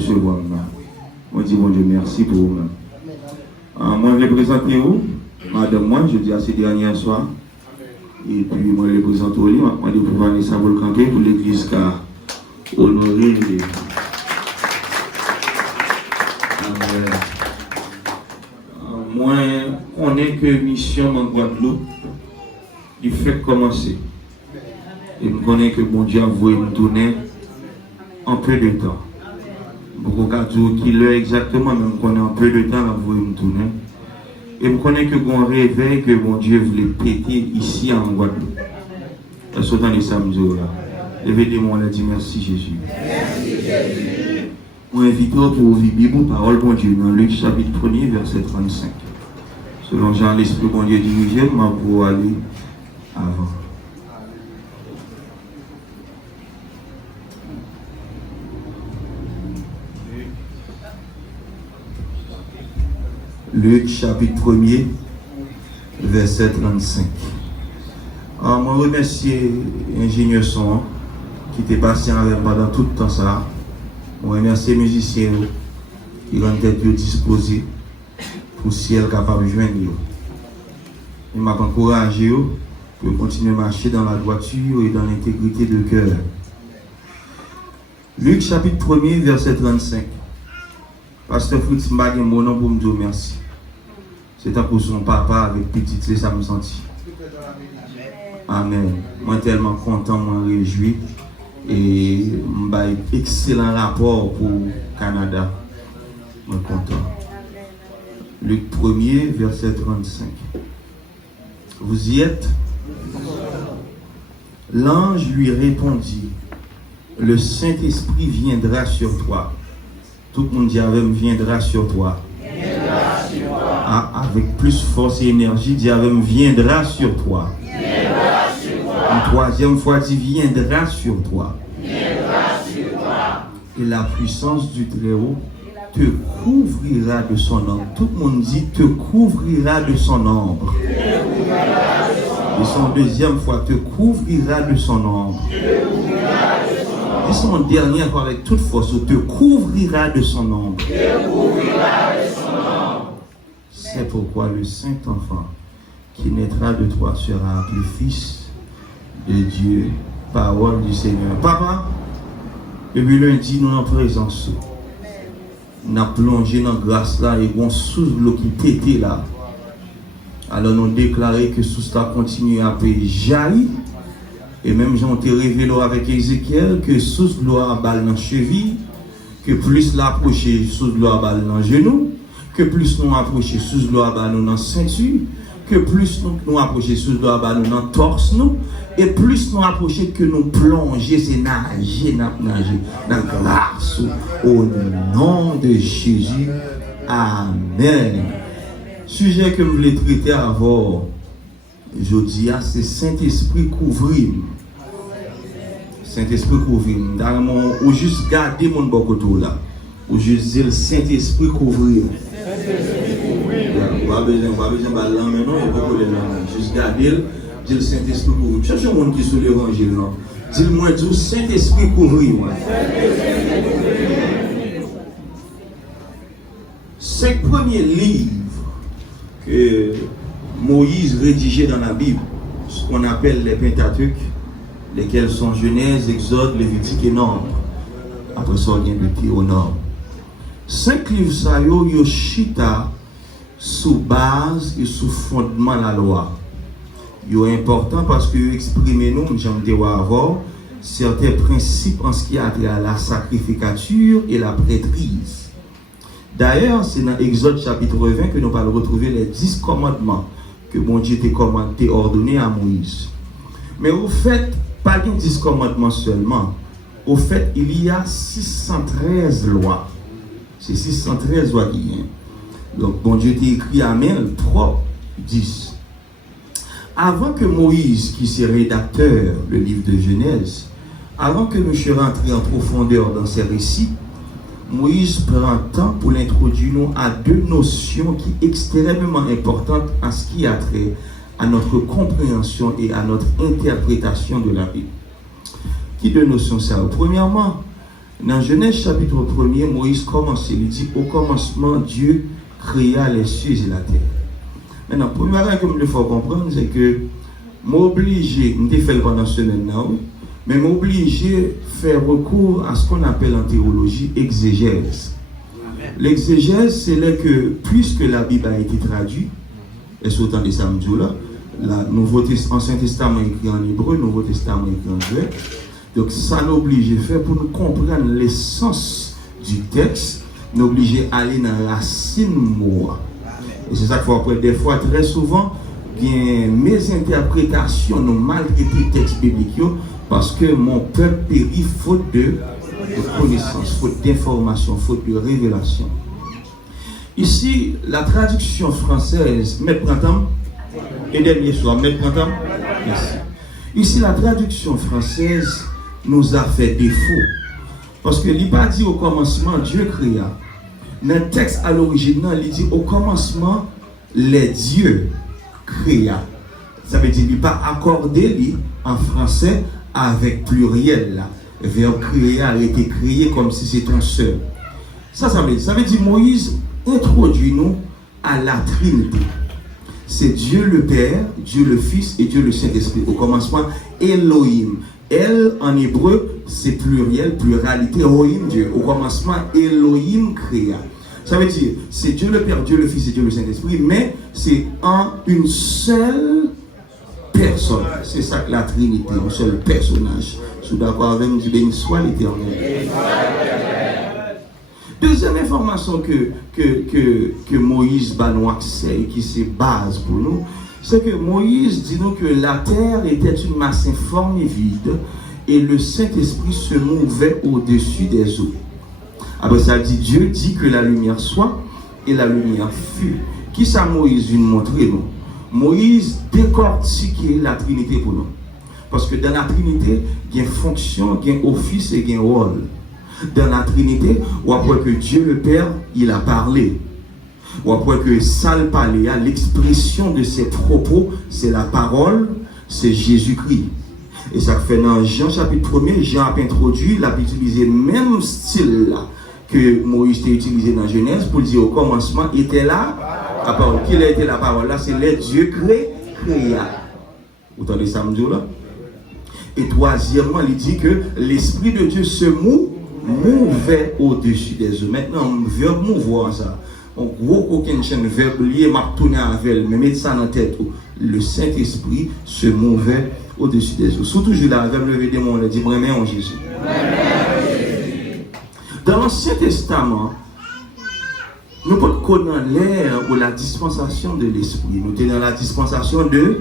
recevoir. Moi, je dis, bon Dieu, merci pour vous. Moi, je vais présenter vous, madame, moi, je dis à ces derniers soirs. Et puis, moi, je vais présenter vous, moi, je vais pouvoir aller savoir le camper pour l'église qui a honoré. Moi, on est que mission en Guadeloupe, il fait commencer. Et je connais que bon Dieu a voulu me donner un peu de temps. Beaucoup de dire qu'il est exactement, mais je connais un peu de temps à voulu me donner. Et je connais que bon réveil que mon Dieu voulait péter ici en Guadeloupe. Est-ce que vous entendez ça, là? Levez-moi, on a dit merci Jésus. Merci Jésus. On invite pour vivre la parole bon Dieu dans Luc chapitre 1er, verset 35. Selon Jean, l'Esprit bon Dieu dirigé, je pour aller avant. Luc chapitre 1er, verset 35. Alors, je remercie l'ingénieur son qui était patient avec moi pendant tout le temps ça. Je remercie les musiciens qui ont été disposés pour si elle est capable de joindre. Je m'a encouragé pour continuer à marcher dans la droiture et dans l'intégrité de cœur. Luc chapitre 1er, verset 35. Pasteur Fritz m'a dit mon nom pour me dire merci. C'est pour son papa avec petite, c'est ça me senti. Amen. Moi tellement content, moi réjoui. Et j'ai excellent rapport pour le Canada. Je suis content. Luc 1er, verset 35. Vous y êtes? L'ange lui répondit, le Saint-Esprit viendra sur toi. Tout le monde dit avec viendra sur toi. Ah, avec plus force et énergie, dit avec viendra sur toi. Une troisième fois, dit viendra sur toi. Et la puissance du Très-Haut te couvrira de son ombre. Tout le monde dit te couvrira de son ombre. Et son deuxième fois, te couvrira de son ombre. Et son dernière fois, avec toute force, te couvrira de son ombre. C'est pourquoi le Saint-Enfant qui naîtra de toi sera appelé Fils de Dieu. Parole du Seigneur. Papa, depuis lundi, nous en présence. Nous avons plongé dans la grâce là et on sous l'eau qui pétait là. Alors nous déclaré que sous ça continue à jaillir. Et même j'ai été révélé avec Ézéchiel que sous l'eau a balle dans la cheville, que plus l'approcher sous l'eau a balle dans le genou, que plus nous approcher sous l'eau a balle dans la ceinture, que plus nous approcher sous l'eau a balle dans le torse nous, et plus nous approcher que nous plonger, c'est nager dans la grâce au nom de Jésus. Amen. Sujet que je voulais traiter avant, je dis, c'est Saint-Esprit couvrir. Saint-Esprit couvrir. Ou juste garder mon bokoto là. Ou juste dire le Saint-Esprit couvrir. Pas besoin de ballon maintenant, il n'y a pas de problème. Juste garder, dire le Saint-Esprit couvrir. Cherchez un monde qui est sur l'évangile. Dis-moi, dis le Saint-Esprit couvrir. Cinq premiers livres que Moïse rédigeait dans la Bible, ce qu'on appelle les Pentateuques, lesquels sont Genèse, Exode, Lévitique et Nombre. Après ça, on vient de Théonome. 5 livres, ça yo chita sous base et sous fondement de la loi. Yo important parce que exprimer nous, j'aime dire avant, certains principes en ce qui a trait à la sacrificature et la prêtrise. D'ailleurs, c'est dans Exode chapitre 20 que nous allons retrouver les 10 commandements que bon Dieu t'a ordonné à Moïse. Mais au fait, pas de 10 commandements seulement. Au fait, il y a 613 lois. C'est 613 lois qui viennent. Donc, bon Dieu t'a écrit Amen 3, 10. Avant que Moïse, qui est rédacteur du livre de Genèse, avant que nous rentrions en profondeur dans ces récits, Moïse prend temps pour l'introduire à deux notions qui sont extrêmement importantes en ce qui a trait à notre compréhension et à notre interprétation de la Bible. Qui deux notions ça? Premièrement, Dans Genèse chapitre 1er, Moïse commence, il dit, au commencement, Dieu créa les cieux et la terre. Maintenant, la première chose qu'il faut comprendre, c'est que m'obligé, je l'ai fait pendant ce semaine, mais m'obligé à faire recours à ce qu'on appelle en théologie exégèse. L'exégèse, c'est là que, puisque la Bible a été traduite, et sur autant des samedis là, l'Ancien Testament écrit en hébreu, le Nouveau Testament écrit en grec. Donc ça nous oblige à faire pour nous comprendre l'essence du texte, nous oblige à aller dans la racine mot. Et c'est ça qu'il faut après, des fois, très souvent, bien, mes interprétations nous maltraité le texte biblique parce que mon peuple périt faute de connaissance, faute d'information, faute de révélation. Ici, la traduction française, Maître Printemps, et dernier soir, Maître Printemps, merci. Ici, la traduction française nous a fait défaut. Parce que il n'a pas dit au commencement, Dieu créa. Dans le texte à l'origine, il dit au commencement, les dieux créa. Ça veut dire qu'il n'a pas accordé en français avec pluriel. Là. Le verbe créer a été créé comme si c'était un seul. Ça veut dire Moïse introduit nous à la Trinité. C'est Dieu le Père, Dieu le Fils et Dieu le Saint-Esprit. Au commencement, Elohim. El en hébreu, c'est pluriel, pluralité, Elohim, Dieu. Au commencement, Elohim créa. Ça veut dire, c'est Dieu le Père, Dieu le Fils et Dieu le Saint-Esprit, mais c'est en une seule personne. C'est ça que la Trinité, un seul personnage. Je suis d'accord avec nous, béni soit l'Éternel. Deuxième information que Moïse va nous accès et qui c'est base pour nous, c'est que Moïse dit nous que la terre était une masse informe et vide et le Saint-Esprit se mouvait au-dessus des eaux. Après ça dit, Dieu dit que la lumière soit et la lumière fut. Qui ça Moïse vient montrer nous? Moïse décortiquait la Trinité pour nous. Parce que dans la Trinité, il y a une fonction, il y a un office et il y a un rôle. Dans la Trinité, on voit que Dieu le Père, il a parlé. On voit que ça le parler, l'expression de ses propos, c'est la parole, c'est Jésus-Christ. Et ça fait dans Jean chapitre 1er, Jean a introduit, il a utilisé le même style là que Moïse a utilisé dans Genèse pour dire au commencement était là la parole. Qui a été la parole là? C'est le Dieu créa. Vous entendez ça me dire là? Et troisièmement, il dit que l'Esprit de Dieu se mouvait au-dessus des eaux. Maintenant, on veut mouvoir ça. On gros aucun chaîne verbe lié, m'a tourné avec, mais mettez ça dans la tête. Le Saint-Esprit se mouvait au-dessus des eaux. Surtout, je l'avais levé des mots, on a dit, mais en Jésus. Dans l'Ancien Testament, nous pouvons connaître l'ère ou la dispensation de l'Esprit. Nous sommes dans la dispensation de.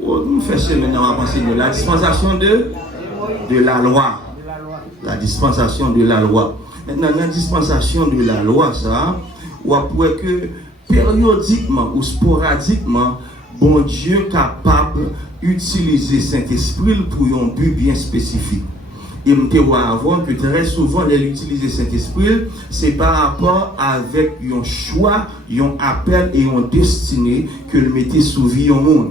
Nous faisons maintenant penser de la dispensation de la loi. La dispensation de la loi. Maintenant, dans la dispensation de la loi, ça, on voit que périodiquement ou sporadiquement, bon Dieu est capable d'utiliser Saint-Esprit pour un but bien spécifique. Et je vois avoir que très souvent, l'utiliser Saint-Esprit, c'est par rapport avec un choix, un appel et une destinée que le mettait sous vie au monde.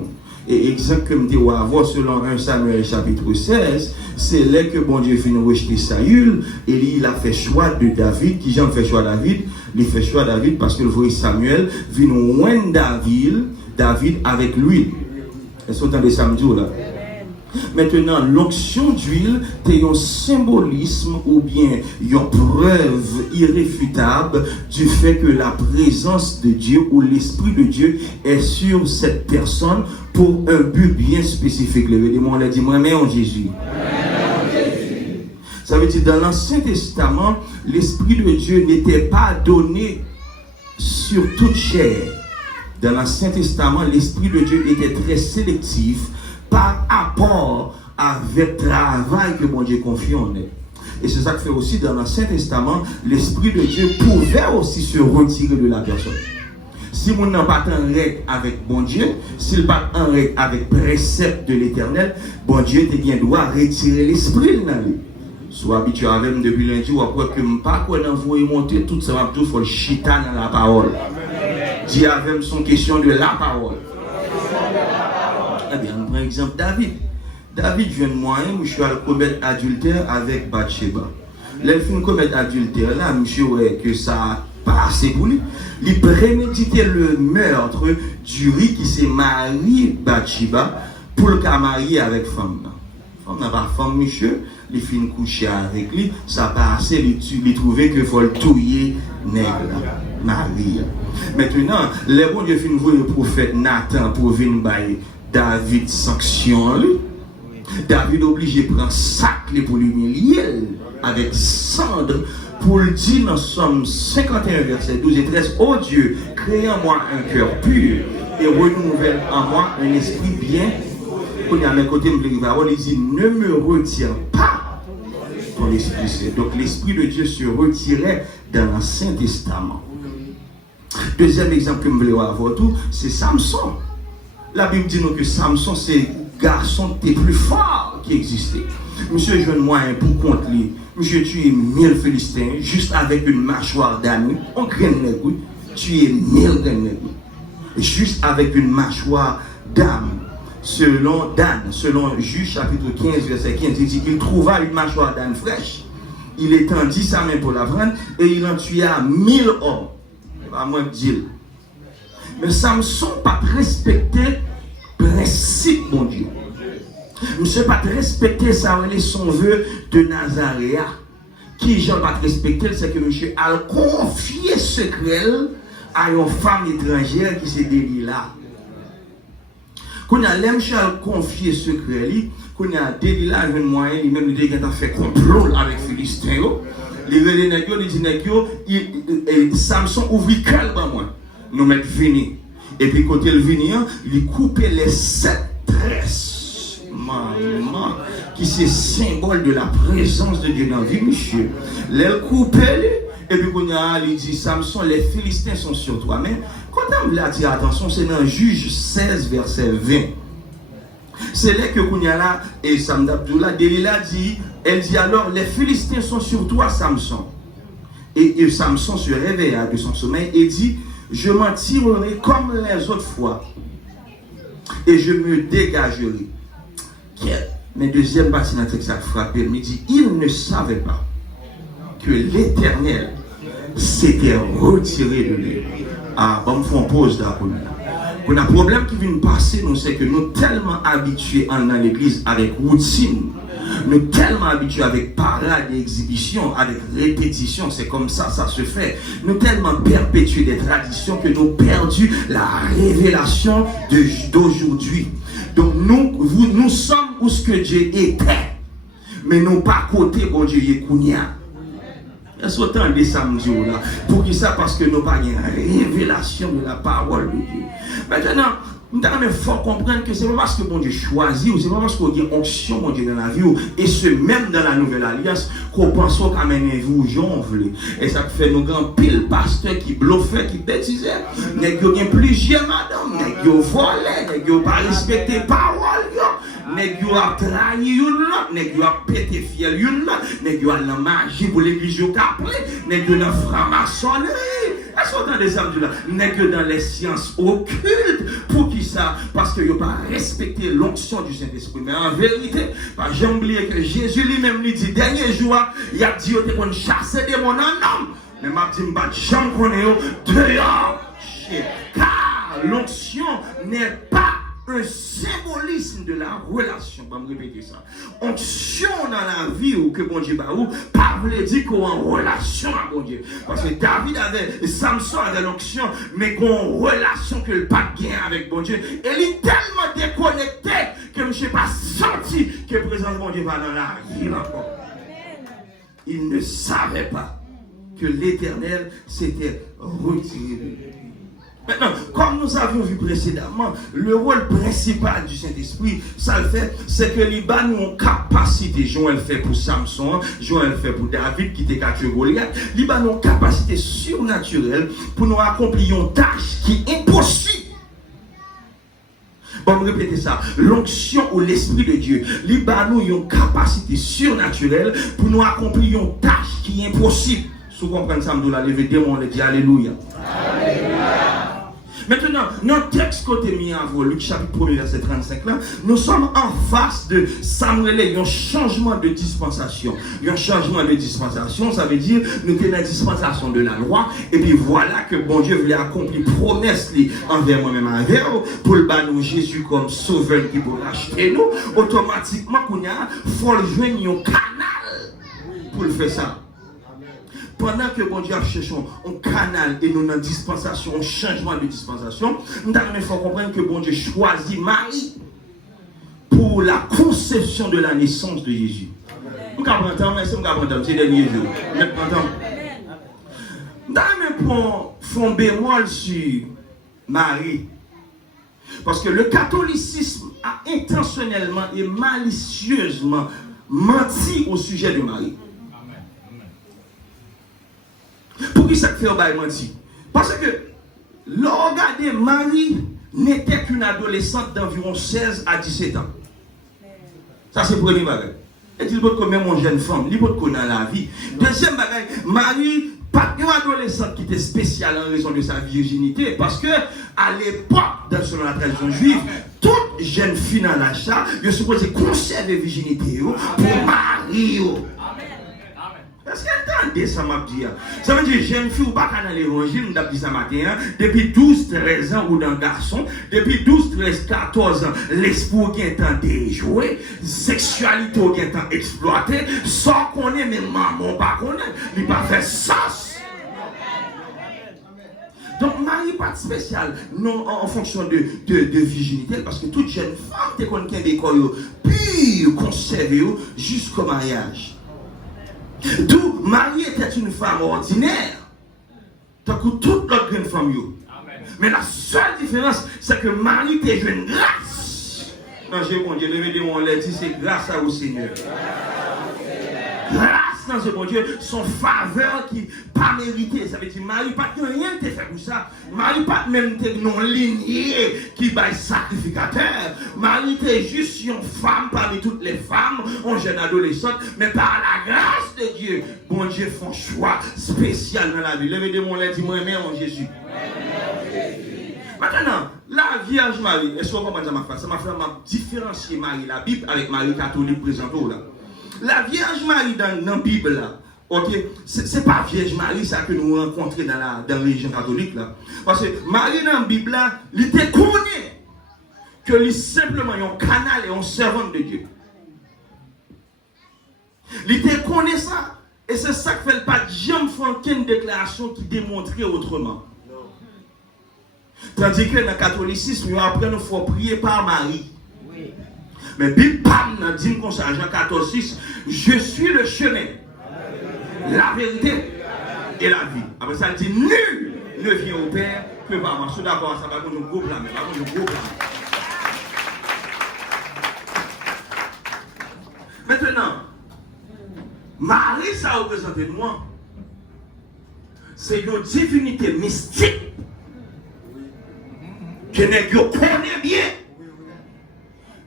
Et exactement comme je avoir selon 1 Samuel chapitre 16, c'est là que bon Dieu finit rejeter Saül et il a fait choix de David. Qui j'en fait choix de David? Il fait choix de David parce que le vrai Samuel vient loin David avec lui. Est-ce que vous entendez ça me dire là? Maintenant, l'onction d'huile est un symbolisme ou bien une preuve irréfutable du fait que la présence de Dieu ou l'Esprit de Dieu est sur cette personne pour un but bien spécifique. Le démon l'a dit, moi, mais en Jésus. Ça veut dire, dans l'Ancien Testament, l'Esprit de Dieu n'était pas donné sur toute chair. Dans l'Ancien Testament, l'Esprit de Dieu était très sélectif par rapport avec le travail que mon Dieu confie en elle. Et c'est ça que fait aussi dans l'Ancien Testament, l'Esprit de Dieu pouvait aussi se retirer de la personne. Si on n'a pas en règle avec bon Dieu, s'il n'a pas en règle avec précepte de l'Éternel, bon Dieu te bien doit retirer l'Esprit dans lui. Soit habitué avec moi depuis lundi, ou après que je ne pas envoyer monter tout ça, il faut le chita dans la parole. Dieu avec son question de la parole. Eh bien, on prend exemple David. David, jeune moyen, je suis allé commettre adultère avec Bathsheba. Les films commettent adultère, là, monsieur, ouais, que ça pas assez pour lui. Il préméditait le meurtre du riz qui s'est marié Bathsheba pour le cas marié avec femme. Femme n'a pas femme, monsieur, les films coucher avec lui, ça pas assez, il trouvait qu'il faut le touiller nègre, Marie. Maintenant, les bons Dieu fin voir le prophète Nathan pour venir bailler David sanction lui. David obligé de prendre sac pour l'humilier avec cendre pour le dire dans Somme 51 verset 12 et 13, oh Dieu, crée en moi un cœur pur et renouvelle en moi un esprit bien. Quand il y a un côté il dit ne me retire pas ton esprit saint. Donc l'esprit de Dieu se retirait dans l'Ancien Testament. Deuxième exemple que je voulais avoir tout, c'est Samson. La Bible dit nous que Samson c'est le garçon le plus fort qui existait. Monsieur jeune moyen pour contre lui. Monsieur tué 1000 Philistins juste avec une mâchoire d'âne. On graine nègre, tué 1000 graines juste avec une mâchoire d'âne. Selon Juge chapitre 15 verset 15, il dit qu'il trouva une mâchoire d'âne fraîche. Il étendit sa main pour la prendre et il en tua 1000 hommes. Pas moi dire. Mais Samson pas respecté principe mon Dieu. Monsieur pas respecté ça son vœu de Nazaréa. Qui j'ai pas respecté, c'est que monsieur a confié secret à une femme étrangère qui s'est Delilah. Quand on a l'aime confier secret, quand on a Delilah un moyen, il même dit qu'il a fait complot avec Philistin. Les relais dit Samson ouvrit calme moi. Nous mettre venir. Et puis côté le venir, il coupait les 7 tresses. Maman, qui c'est symbole de la présence de Dieu dans la vie, monsieur. Les coupait, et puis quand il dit Samson, les Philistins sont sur toi. Mais quand on veut dire attention, c'est dans Juge 16, verset 20. C'est là que Kounyala et Sam Abdullah, Delilah dit, elle dit alors, les Philistins sont sur toi, Samson. Et Samson se réveilla de son sommeil et dit, je m'en tirerai comme les autres fois et je me dégagerai. Mais deuxième partie de texte a frappé, il dit, il ne savait pas que l'Éternel s'était retiré de lui. Ah, bon, on pause là pour nous. On a un problème qui vient de passer, nous, c'est que nous sommes tellement habitués dans l'église avec routine, nous sommes tellement habitués avec parade et exhibition, avec répétition, c'est comme ça, ça se fait. Nous sommes tellement perpétués des traditions que nous avons perdu la révélation d'aujourd'hui. Donc nous sommes où ce que Dieu était, mais non pas côté bon Dieu est Kounia. Est-ce autant de samedi là? Pour qui ça? Parce que nous n'avons pas une révélation de la parole de Dieu. Maintenant, nous devons fort comprendre que ce n'est pas parce que bon Dieu choisit, ou ce n'est pas parce qu'on a une onction bon Dieu dans la vie, et ce même dans la nouvelle alliance, qu'on pense qu'à mener vous, j'en voulais. Et ça fait nos grands pile pasteurs qui bluffaient, qui bêtisaient. N'est-ce qu'il y a plusieurs madame, n'est-ce qu'il y a volé, n'est-ce qu'il n'y a pas respecté parole, n'est-ce qu'il y a trahi une là, n'est-ce qu'il y a pété fiel une là, n'est-ce qu'il y a la magie pour l'église au capri, n'est-ce qu'il y a la franc-maçonnerie. Est-ce qu'on a des samedis là? N'est que dans les sciences occultes. Pour qui ça? Parce que n'ont pas respecté l'onction du Saint-Esprit. Mais en vérité, pas jamais oublier que Jésus lui-même lui dit, dernier jour, il a dit qu'on qu'on chasse des démons en homme. Mais m'a dit, pas jamais qu'on est dehors. Car l'onction n'est pas un symbolisme de la relation. Je vais me répéter ça. Onction dans la vie ou que bon Dieu ba ou, pas veut dire qu'on est en relation avec bon Dieu. Parce que David avait, Samson avait l'onction, mais qu'on a une relation que le pas gain avec bon Dieu. Et il est tellement déconnecté que je ne sais pas senti que le présence de bon Dieu va dans la vie encore. Il ne savait pas que l'Éternel s'était retiré. Maintenant, comme nous avions vu précédemment, le rôle principal du Saint-Esprit, ça le fait, c'est que les bas nous ont capacité, Joël fait pour Samson, Joël fait pour David qui était capturé Goliath, les bas nous ont capacité surnaturelle pour nous accomplir une tâche qui est impossible. Bon, me répéter ça. L'onction ou l'Esprit de Dieu, les bas nous ont une capacité surnaturelle pour nous accomplir une tâche qui est impossible. Si vous comprenez ça, nous allons lever des mots et dire Alléluia. Alléluia. Maintenant, notre texte côté mis à vous, Luc chapitre 1, verset 35 là, nous sommes en face de Samuel, il y a un changement de dispensation. Il y a un changement de dispensation, ça veut dire nous sommes dans la dispensation de la loi, et puis voilà que bon Dieu voulait accomplir promesse envers moi-même envers pour le nous Jésus comme sauveur qui pour racheter nous, automatiquement il faut joindre un canal pour le faire ça. Pendant que bon Dieu a cherché un canal et nous dans dispensation, un changement de dispensation, nous devons comprendre que bon Dieu choisit Marie pour la conception de la naissance de Jésus. Nous comprenons, mais c'est le dernier jour. Nous devons faire un bémol sur Marie. Parce que le catholicisme a intentionnellement et malicieusement menti au sujet de Marie. Pour qui ça fait menti? Parce que, regardez, Marie n'était qu'une adolescente d'environ 16 à 17 ans. Ça, c'est le premier bagage. Et il peut comme même une jeune femme, il peut connaître la vie. Deuxième bagage, Marie, pas une adolescente qui était spéciale en raison de sa virginité, parce que, à l'époque, selon la tradition juive, toute jeune fille dans l'achat, elle est supposée conserver la virginité pour marier. Est-ce qu'elle entendait ça, m'a dit? Ça veut dire, jeune fille ou pas dans l'évangile, nous avons dit ça matin, depuis 12-13 ans ou dans garçon, depuis 12-13-14 ans, l'esprit qui est en déjoué, sexualité qui est en exploité, sans qu'on ait, mais maman pas qu'on ait, il n'a pas fait sens. Donc, Marie pas spécial, non en fonction de virginité, parce que toute jeune femme, t'es qu'on a des corps purs, conservés jusqu'au mariage. D'où Marie était une femme ordinaire, tant que toute l'autre grande femme. Mais la seule différence, c'est que Marie était une grâce. Non, j'ai bon Dieu, levez mon lait, c'est grâce à vous, Seigneur. Grâce dans ce bon Dieu, son faveur qui pas mérité. Ça veut dire Marie pas rien te fait pour ça. Marie pas même non lignée qui va sacrificateur. Marie était juste une femme parmi toutes les femmes, une jeune adolescente, mais par la grâce de Dieu, bon Dieu fait un choix spécial dans la vie. Levez mon lait, dis-moi, mais en Jésus. Maintenant, la Vierge Marie, est-ce qu'on comprend ça m'a fait? Ça m'a fait différencier Marie, la Bible, avec Marie catholique présente là. La Vierge Marie dans la Bible là, ok, c'est pas Vierge Marie ça que nous rencontrons dans la religion catholique là. Parce que Marie dans la Bible là, il te connaît que il est simplement un canal et un servant de Dieu. Il te connaît ça. Et c'est ça que fait pas jamais faire une déclaration qui démontrait autrement. Tandis que dans le catholicisme, après nous faut prier par Marie. Mais Bible dit comme ça, Jean 14, 6, je suis le chemin, la vérité et la vie. Après ça, il dit, nul ne vient au Père que par moi. Je suis d'accord, ça va nous gros plan, mais pas nous gros plan. Maintenant, Marie, ça représente moi. C'est une divinité mystique que nous connaissons bien.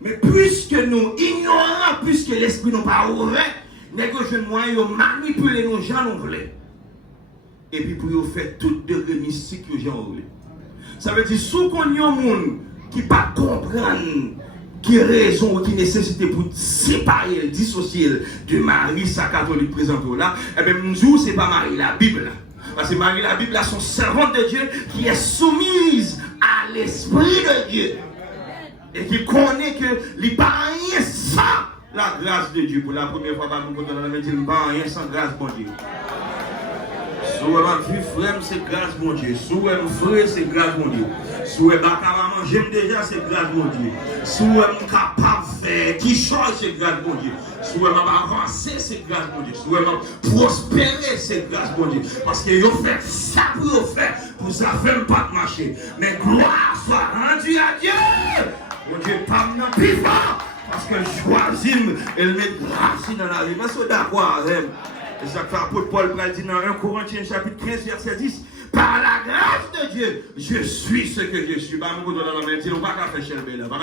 Mais puisque nous ignorons, puisque l'esprit n'a pas ouvert, nous avons moyen de manipuler nos gens, nous voulons. Et puis pour faire tout degré mystique que gens voulons. Ça veut dire, si on a un monde qui ne pas comprendre qui raison ou qui nécessité pour séparer, dissocier de Marie, sa catholique présente là, et bien nous, ce n'est pas Marie la Bible. Parce que Marie la Bible, son servante de Dieu qui est soumise à l'esprit de Dieu. Et qui connaît que il n'y a pas rien sans la grâce de Dieu. Pour la première fois, nous avons dit qu'il n'y a pas rien sans grâce de Dieu. Si vous avez frère, c'est grâce de Dieu. Si vous avez frère, c'est grâce de Dieu. Si vous avez manger déjà, c'est grâce de Dieu. Si vous êtes capable de faire qui chose, c'est grâce de Dieu. Si vous avez avancer, c'est grâce de Dieu. Si vous avez prospérer, c'est grâce de Dieu. Parce que vous faites ça pour vous faire, pour ça ne fait pas marcher. Mais gloire soit rendue à Dieu. Mon Dieu, pas maintenant plus fort. Parce que je choisis, elle met grâce dans la vie. Mais c'est d'accord avec elle. Et ça fait l'apôtre Paul dit dans 1 Corinthiens chapitre 15, verset 10. Par la grâce de Dieu, je suis ce que je suis. Bah, nous dans la main, on ne va pas faire Chelbe là. Pas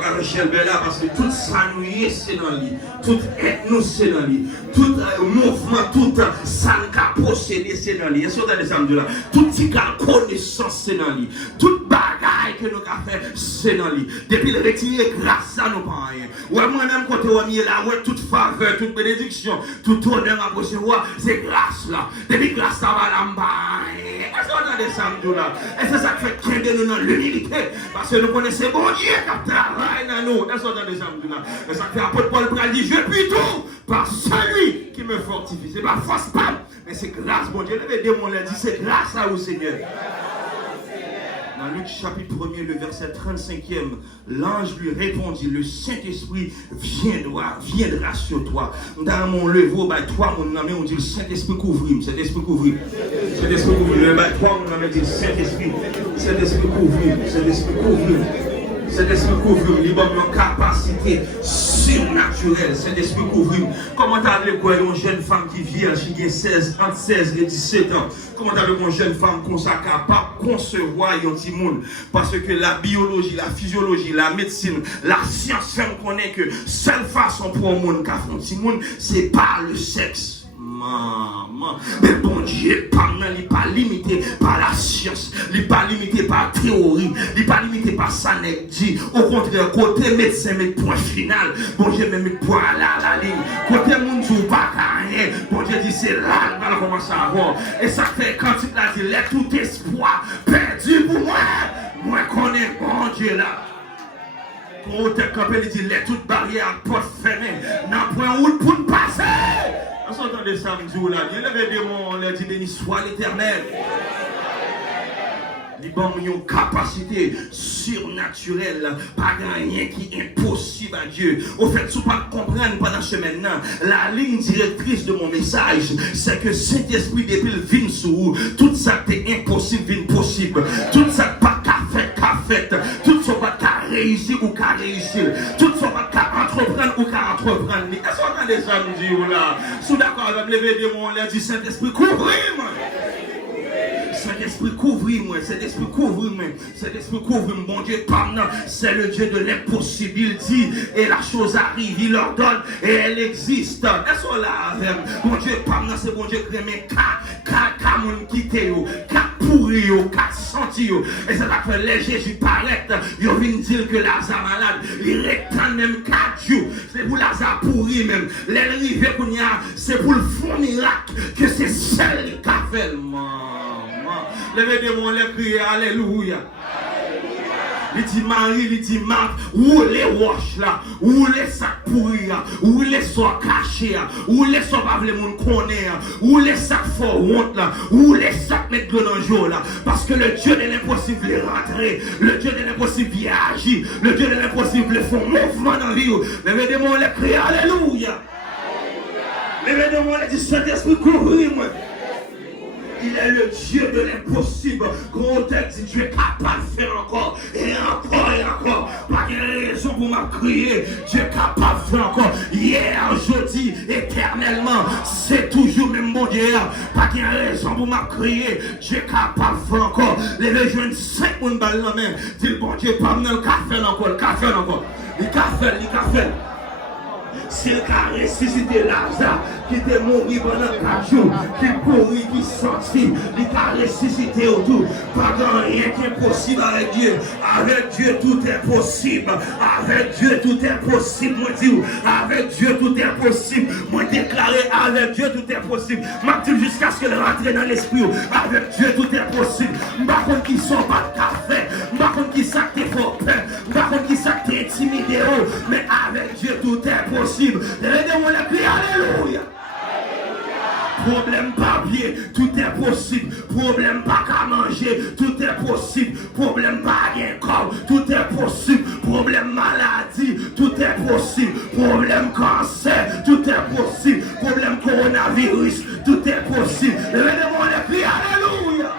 faire Chelbe là parce que tout ça nous est, c'est dans lui. Tout est nous, c'est dans lui. Tout mouvement, tout ça nous a posséder, c'est dans lui. Est-ce que vous avez ça, là? Tout petit connaissance, c'est dans lui. Toute bagaille que nous avons fait, c'est dans lui. Depuis le retirer, grâce à nous, pas rien. Ouais, moi-même, quand on a mis là, ouais, toute faveur, toute bénédiction, tout honneur à recevoir, c'est grâce là. Depuis grâce à la est-ce que vous avez ça, là? Et c'est ça qui fait qu'il y a dans l'humilité. Parce que nous connaissons bon Dieu qui travaille dans nous. Est-ce que vous avez ça, là? Et ça fait apôtre Paul Pral dit, je puis tout par celui qui me fortifie. C'est pas force pas, mais c'est grâce, bon Dieu. Les démons l'ont dit, c'est grâce à vous, Seigneur. Dans Luc chapitre 1er, le verset 35e, l'ange lui répondit, le Saint-Esprit viendra sur toi. Dans mon leveau, toi, mon nom, on dit le Saint-Esprit couvrit. Saint-Esprit couvrit. Saint-Esprit couvrit. Toi, mon nom, dit le Saint-Esprit. Saint-Esprit couvrit. Saint-Esprit couvrit. Saint-Esprit couvre, il a une capacité surnaturelle. Saint-Esprit couvre. Comment tu as vu une jeune femme qui vit entre 16 et 17 ans? Comment tu as vu une jeune femme qui est capable de concevoir un petit monde? Parce que la biologie, la physiologie, la médecine, la science fait connaître que seule façon pour un monde qui a un petit monde, c'est par le sexe. Maman, mais bon Dieu, il n'est pas limité par la science, il n'est pas limité par la théorie, il n'est pas limité par ça n'est dit. Au contraire, côté médecin, mais point final, bon Dieu, mais point là, la ligne. Côté monde, tu pas rien, bon Dieu dit c'est là, on va commencer à voir. Et ça fait quand il a dit, laisse tout espoir perdu pour moi, moi connais bon Dieu là. Quand on t'a campé, il dit, laisse toute barrière, porte fermée, n'a point où pour nous passer. On s'entend de samedi là, Dieu lève des mots, on leur dit béni soit l'Éternel. Il y a une capacité surnaturelle, pas rien qui est impossible à Dieu. Au fait, si vous ne comprenez pas pendant ce semaine, la ligne directrice de mon message, c'est que Saint-Esprit depuis le vin sous, tout ça est impossible, vin possible. Tout ça pas qu'à fait, tout ça pas qu'à réussir ou qu'à réussir. Tout ça pas qu'à entreprendre ou qu'à entreprendre. Est-ce qu'on a des samedis là? Si vous d'accord avec lever des mots, on leur dit Saint-Esprit, couvrez-moi. Saint-Esprit couvre-moi, Saint-Esprit couvre-moi, Saint-Esprit couvre-moi, bon Dieu, pardon, c'est le Dieu de l'impossible, il dit, et la chose arrive, il ordonne, et elle existe. Est-ce qu'on l'a avec? Bon Dieu, pardon, c'est bon Dieu qui remet moun quitte yo, pourri yo, senti yo, et ça fait les Jésus paraît, il vient dire que Lazare malade, il reste même 4 jours, c'est pour Lazare pourri même, l'arrivée qu'on y a, c'est pour le fond miracle, que c'est celle qui a fait le mal. Levez des mots, les crier Alléluia. Il dit Marie, il dit Marc, où les roches là, où les sacs pourris là, où les soins cachés là, où les soins pas le monde connaît, où les sacs fort honte là, où les sacs mettent de l'enjeu là. Parce que le Dieu de l'impossible est rentré, le Dieu de l'impossible est agi, le Dieu de l'impossible fait un mouvement dans la vie. Levez des mots, les crier Alléluia. Levez des mots, les dit Saint-Esprit couvre-moi. Il est le Dieu de l'impossible. Gros texte, Dieu est capable de faire encore et encore et encore. Pas de raison pour m'a crier. Dieu est capable de faire encore. Hier, jeudi, éternellement. C'est toujours même mon Dieu. Pas de raison pour m'a crier. Dieu est capable de faire encore. Les jeunes 5 000 balles dans la main. Dis bon Dieu, pas me le café encore. Le café encore. Le café. C'est le cas ressuscité Lazare qui était mort pendant 4 jours, qui pourrit, qui sortit, il a ressuscité autour. Pas de rien qui est possible avec Dieu. Avec Dieu tout est possible. Avec Dieu tout est possible. Moi dis, avec Dieu tout est possible. Moi déclarer avec Dieu tout est possible. Moi dis jusqu'à ce qu'elle rentre dans l'esprit. Avec Dieu tout est possible. Par contre qui sont pas de café. Par contre qui s'acte fort peur. Par contre qui s'acte intimidé. Mais avec Dieu tout est possible. Aidez-moi la crier Alléluia. Problème papier, tout est possible. Problème pas qu'à manger, tout est possible. Problème pas à un corps, tout est possible. Problème maladie, tout est possible. Problème cancer, tout est possible. Problème coronavirus, tout est possible. Aidez-moi la crier Alléluia.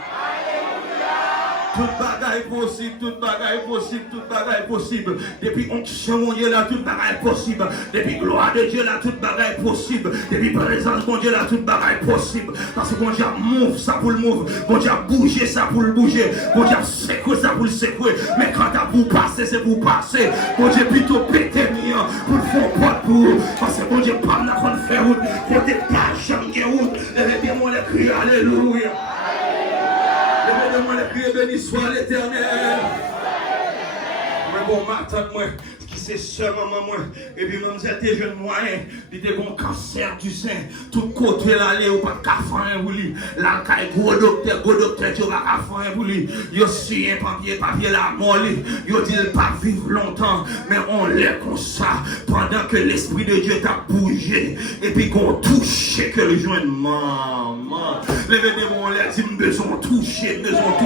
Toute bagaille possible, toute bagaille possible, toute bagaille possible. Depuis onction mon Dieu là, toute bagaille possible. Depuis gloire de Dieu là, toute bagaille possible. Depuis présence mon Dieu là, toute bagaille possible. Parce que mon Dieu move ça pour le move. Mon Dieu bouger ça pour le bouger. Mon Dieu secouer ça pour le secouer. Mais quand t'as pour passer, c'est pour passer. Mon Dieu plutôt péter mien pour le faire porte pour. Parce que mon Dieu pas n'a qu'on faire route. Pour des tâches en route. Levez-moi les cris, alléluia. Levez-moi les cris, béni soit l'Éternel. Mais bon, ma tante, moi, qui c'est seulement moi, et puis même si j'étais jeune moyen, il était un cancer du sein, tout côté là, ou pas de café pour lui. Là, il y a un gros docteur, tu vas café pour lui. Il y a aussi un papier là, mort, il dit pas vivre longtemps, mais on l'est comme ça, pendant que l'Esprit de Dieu t'a bougé, et puis qu'on touche que le joint de maman. Levez-moi, on l'a dit, besoin de toucher, Saint-Esprit.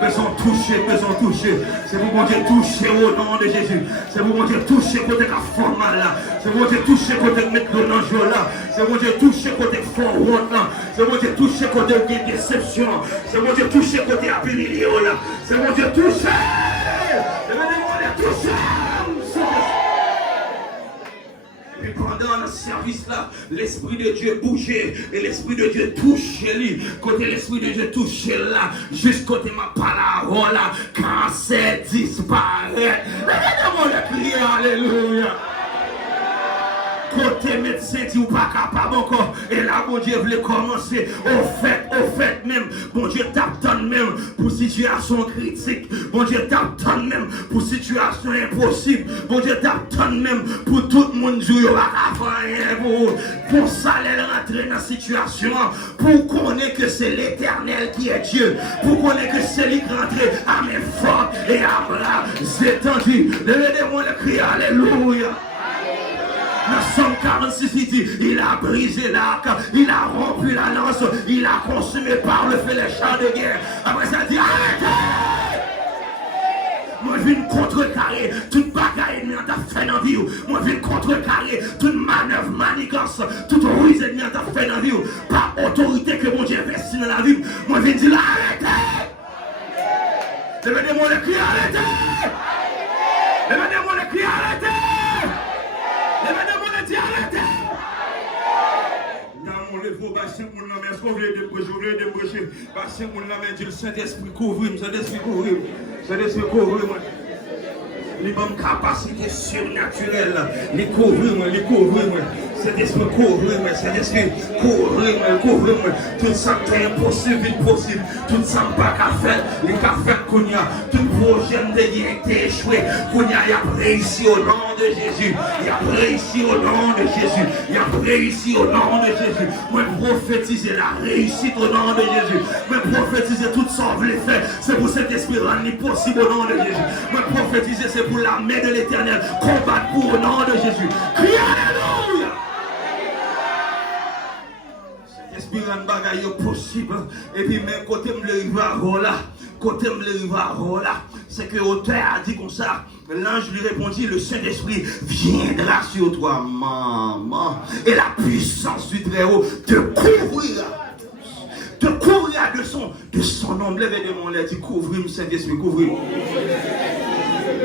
Besoin toucher. C'est pour mon Dieu toucher au nom de Jésus. C'est pour mon Dieu toucher côté la forme là. C'est pour mon Dieu toucher côté mettre le danger là. C'est pour mon Dieu toucher côté forward là. C'est pour mon Dieu toucher côté déception. C'est pour mon Dieu toucher côté appelio là. C'est pour mon Dieu toucher. C'est pour mon Dieu toucher. Et pendant le service là, l'Esprit de Dieu bougeait et l'Esprit de Dieu touchait lui. Côté l'Esprit de Dieu touchait là, juste côté ma parole là, quand c'est disparaît. Regardez-moi le crier, alléluia. Côté médecin dit ou pas capable encore. Et là, mon Dieu voulait commencer. Au fait même. Mon Dieu t'attend même pour situation critique. Mon Dieu t'attend même pour situation impossible. Mon Dieu t'attend même pour tout le monde jouer à la pour ça, elle rentrer dans la situation. Pour qu'on ait que c'est l'Éternel qui est Dieu. Pour qu'on ait que c'est lui qui rentre à mes fortes et à bras étendus. Levez-moi le cri, alléluia. Dans Somme 46, il dit, il a brisé l'arc, il a rompu la lance, il a consumé par le feu les chars de guerre. Après ça, il dit, arrêtez! Moi, je viens contrecarrer toute bagaille ennemi en t'a fait dans la vie. Moi, je viens contrecarrer toute manœuvre, manigance, toute ruse ennemi en t'a fait dans la vie. Par autorité que mon Dieu investit dans la vie. Moi, je viens dire, arrêtez! Levez-moi le cri, arrêtez! Levez-moi le cri, arrêtez! Levez-moi le cri, arrêtez! Dans mon leveau, bassin mon nom, est-ce qu'on veut déboucher? Bassin mon nom, Dieu, le Saint-Esprit couvre-moi, Saint-Esprit couvre-moi, Saint-Esprit couvre-moi. Les bonnes capacités surnaturelles, les couvrir-moi, Saint-Esprit couvrir-moi, Saint-Esprit couvrir-moi, tout ça qui est impossible, vite possible, tout ça pas qu'à faire, les qu'à faire qu'on y a, tout projet de vie a été échoué, qu'on y a réussi au nom de Jésus, il a réussi au nom de Jésus, il a réussi au nom de Jésus, moi prophétiser la réussite au nom de Jésus, moi prophétiser tout ça on veut faire, c'est pour cet esprit rendre possible au nom de Jésus, moi prophétiser c'est pour la main de l'Éternel, combattre pour au nom de Jésus, criez alléluia. Esprit rend bagaille possible et puis même côté me le là c'est que l'auteur a dit comme ça, l'ange lui répondit, le Saint-Esprit viendra sur toi maman et la puissance du Très-Haut te couvrira de son nom. Levez de mon lait, dit couvrir Saint-Esprit, couvrir.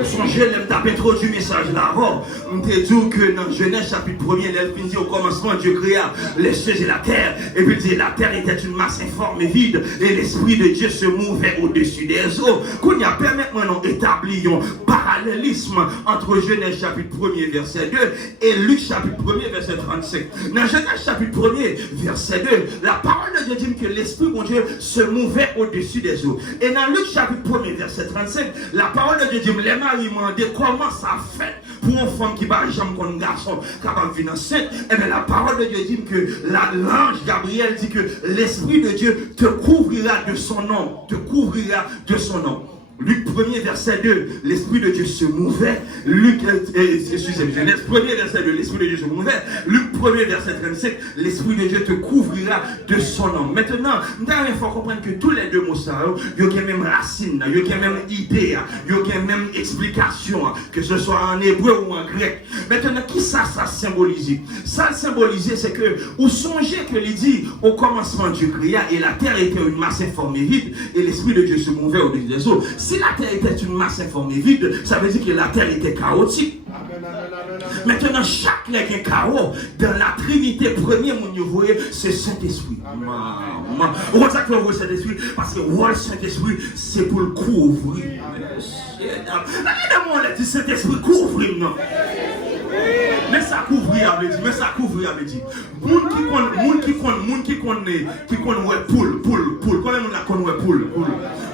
Songez, elle t'a introduit le message là avant. On te dit que dans Genèse chapitre 1er, elle dit au commencement, Dieu créa les cieux et la terre. Et puis il dit, la terre était une masse informe et vide. Et l'Esprit de Dieu se mouvait au-dessus des eaux. Qu'on y a permis maintenant d'établir un parallélisme entre Genèse chapitre 1er, verset 2 et Luc chapitre 1er, verset 35. Dans Genèse chapitre 1er, verset 2, la parole de Dieu dit que l'Esprit de Dieu se mouvait au-dessus des eaux. Et dans Luc chapitre 1er, verset 35, la parole de Dieu dit, les maris demandé comment ça fait pour une femme qui va jamais comme un garçon capable de venir enceinte. Et bien la parole de Dieu dit que l'ange Gabriel dit que l'Esprit de Dieu te couvrira de son nom. Te couvrira de son nom. Luc 1er verset 2, l'Esprit de Dieu se mouvait. Genèse 1er verset 2, l'Esprit de Dieu se mouvait. Luc 1er verset 35, l'Esprit de Dieu te couvrira de son nom. Maintenant, il faut comprendre que tous les deux mots ça, il y a même racine, il y a même idée, il y a même explication, que ce soit en hébreu ou en grec. Maintenant, qui ça symbolise? Ça symbolise, c'est que, vous songez que il dit, au commencement Dieu créa et la terre était une masse informe et vide et l'Esprit de Dieu se mouvait au-dessus des eaux. Si la terre était une masse informe et vide, ça veut dire que la terre était chaotique. Maintenant, chaque lègue est chaos. Dans la Trinité, premier, vous voyez, c'est Saint-Esprit. Vous savez que vous voyez Saint-Esprit? Parce que le Saint-Esprit, c'est pour le couvrir. Regardez-moi, on a dit Saint-Esprit couvrir, non? Mais ça couvrir avec dit, mais ça couvrir avec dit. Moun qui ouais poule. Quand même on a connu poule.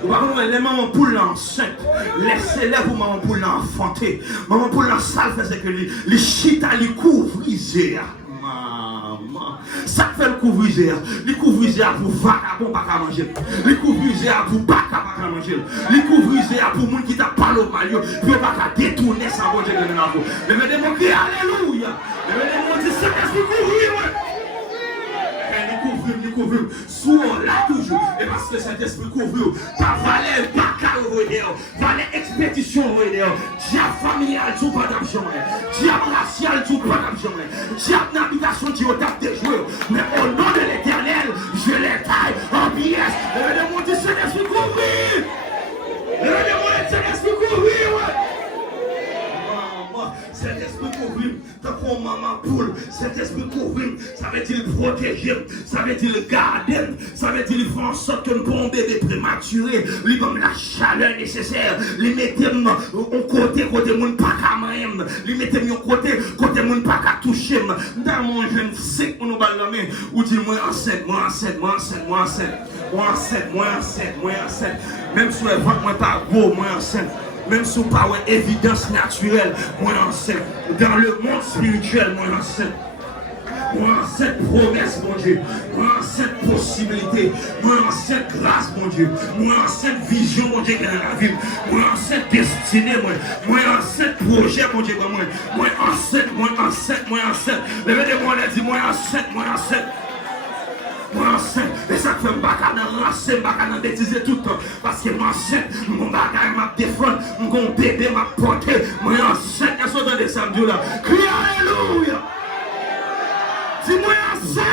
Ou par contre les mamans poule enceinte, laissez-les pour maman poule enfanter. Maman poule en salle fait que les chita les couvrir. Ça fait le couvrir, les couvrir pour vagabond pas qu'à manger, les couvrir pour pas qu'à manger, les couvrir pour moun qui t'a parlé au malio, puis pas qu'à détourner sa bonne de la peau. Mais mesdames, alléluia. Mais mesdames, c'est ça qui couvrir. Nous couvrons, sous là toujours, et parce que cet esprit couvre, ta valeur bacal valeur expédition, diable familial, tout pas d'argent, diable racial, tout pas d'argent, diable d'habitation, tu as déjoué, mais au nom de l'Éternel, je les taille en pièces, et le monde de cet esprit couvrir, le monde de cet esprit couvrir, cet esprit couvrir, t'as pour maman poule, cet esprit couvrir, ça veut dire protéger, ça veut dire garder, ça veut dire faire en sorte que bon bébé prématuré, lui donne la chaleur nécessaire, lui mettez au côté moun pas qu'à même, lui mettez au côté moun pas qu'à toucher. Dans mon jeune sec, on nous bat la main, ou dit moi enceinte, même si elle vente moi pas beau, moi enceinte. Même si pas une évidence naturelle, moi enceinte. Dans le monde spirituel, moi enceinte. Moi enceinte promesse, mon Dieu. Moi enceinte possibilité. Moi enceinte grâce, mon Dieu. Moi enceinte vision, mon Dieu, dans la vie. Moi enceinte destinée, moi enceinte projet, mon Dieu, moi enceinte. Levez-moi, on a dit, moi enceinte. Moi enceinte, et ça fait un bagage dans bêtiser tout le temps. Parce que moi enceinte, mon bagage m'a défendre, mon bébé m'a porté. Moi enceinte, est-ce que vous entendez ça, Dieu là? Crie alléluia! Dis-moi enceinte!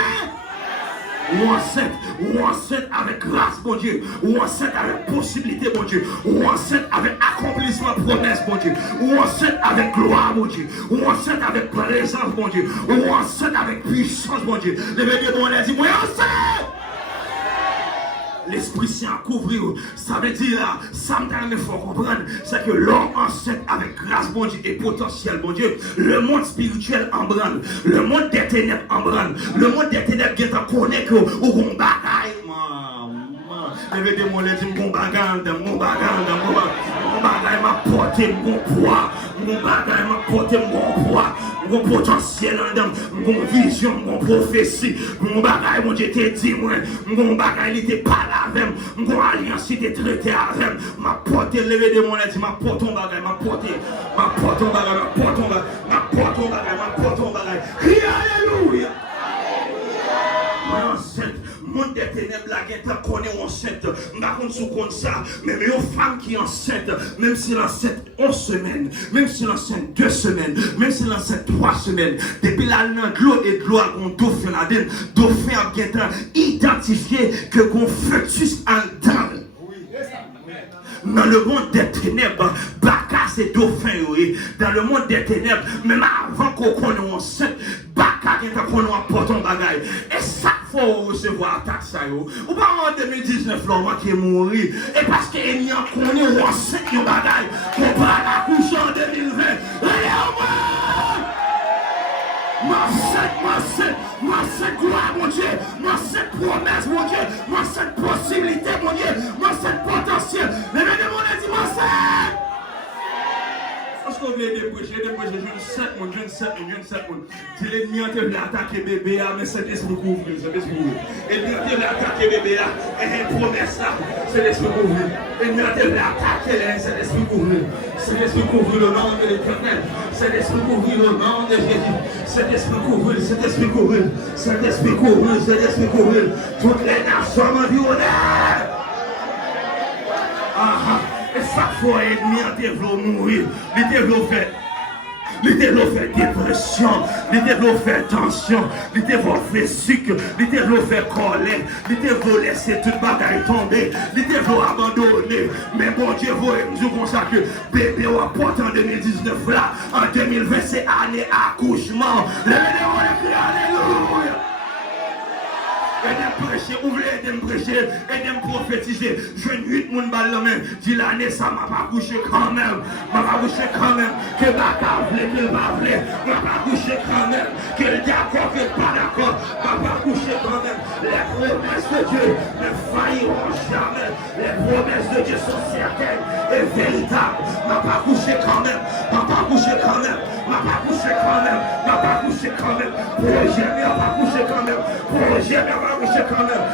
Ou enceinte avec grâce, mon Dieu, ou enceinte avec possibilité, mon Dieu, ou enceinte avec accomplissement promesse, mon Dieu, ou enceinte avec gloire, mon Dieu, ou enceinte avec présence, mon Dieu, ou enceinte avec puissance, mon Dieu. Levez-les, mon Dieu, moi enceinte! L'Esprit Saint couvrir, ça veut dire là, ça me faut comprendre, c'est que l'homme enceinte avec grâce, mon Dieu, et potentiel, mon Dieu, le monde spirituel en branle, le monde des ténèbres en branle, le monde des ténèbres qui te connaît que au bon bagaille, levez mon dit mon bagaille m'a porté mon poids, mon bagaille m'a porté mon poids, mon potentiel en dedans, mon vision, mon prophétie, mon bagaille, mon Dieu t'es dit moi, mon bagaille il était pas là avec, mon alliance il était traité avec, m'a porté, levez mon dit m'a porté ton bagaille, m'a porté ton bagaille, crie alléluia. Monde des ténèbres, la guerre, connaît enceinte. Par contre, sous compte ça, même une femme qui est enceinte, même si l'enceinte 11 semaines, même si l'enceinte 2 semaines, même si l'enceinte 3 semaines, depuis là, de l'eau et de l'eau, on dauphin la donne, dauphin a bien identifié que qu'on fœtus en temps. Dans le monde des ténèbres, Baka c'est dauphin. Dans le monde des ténèbres, même avant qu'on connaisse enceinte, Baka qui est un portant bagaille. Et ça, il faut recevoir attaque ça. Ou pas en 2019, l'homme qui est mort. Et parce qu'il y a un connaît enceinte de bagaille, qu'on va accoucher en 2020. Moi cette gloire, mon Dieu, moi cette promesse, mon Dieu, moi cette possibilité, mon Dieu, moi cette potentiel. Mais le démon a dit, moi c'est. Parce qu'on vient déboucher, je ne sais pas. Si l'ennemi a été attaquer bébé, mais c'est l'esprit couvre, L'ennemi a été attaquer bébé, et une promesse là, c'est l'esprit couvre. L'ennemi a été attaquer, c'est l'esprit couvre. C'est l'esprit couvre le nom de l'Éternel. C'est l'esprit couvre le nom de Jésus. C'est l'esprit couvre, c'est l'esprit couvre. C'est l'esprit couvre, c'est l'esprit couvre. Toutes les nations environnent. Et chaque fois, l'ennemi a développé mourir. Il développe dépression, il développe tension, il développe sucre, il développe colère, il développe laisser toute bagaille tomber, il développe abandonner. Mais bon Dieu, vous nous comme ça que bébé ou apporte en 2019 là, en 2020 c'est année accouchement. Alléluia. Et de prêcher prêcher, ouvre aider me prêcher, aider me prophétiser. Je ne 8 moun balle la main. Dis l'année ça m'a pas couché quand même. M'a pas couché quand même. Que baka vle, que pas vle. M'a pas couché quand même. Que le d'accord, que pas d'accord. M'a pas couché quand même. Les promesses de Dieu ne failliront jamais. Les promesses de Dieu sont certaines et véritables. M'a pas couché quand même. M'a pas couché quand même. M'a pas couché quand même. M'a pas couché quand même. Projet, m'a pas couché quand même. Projet, m'a pas couché quand même.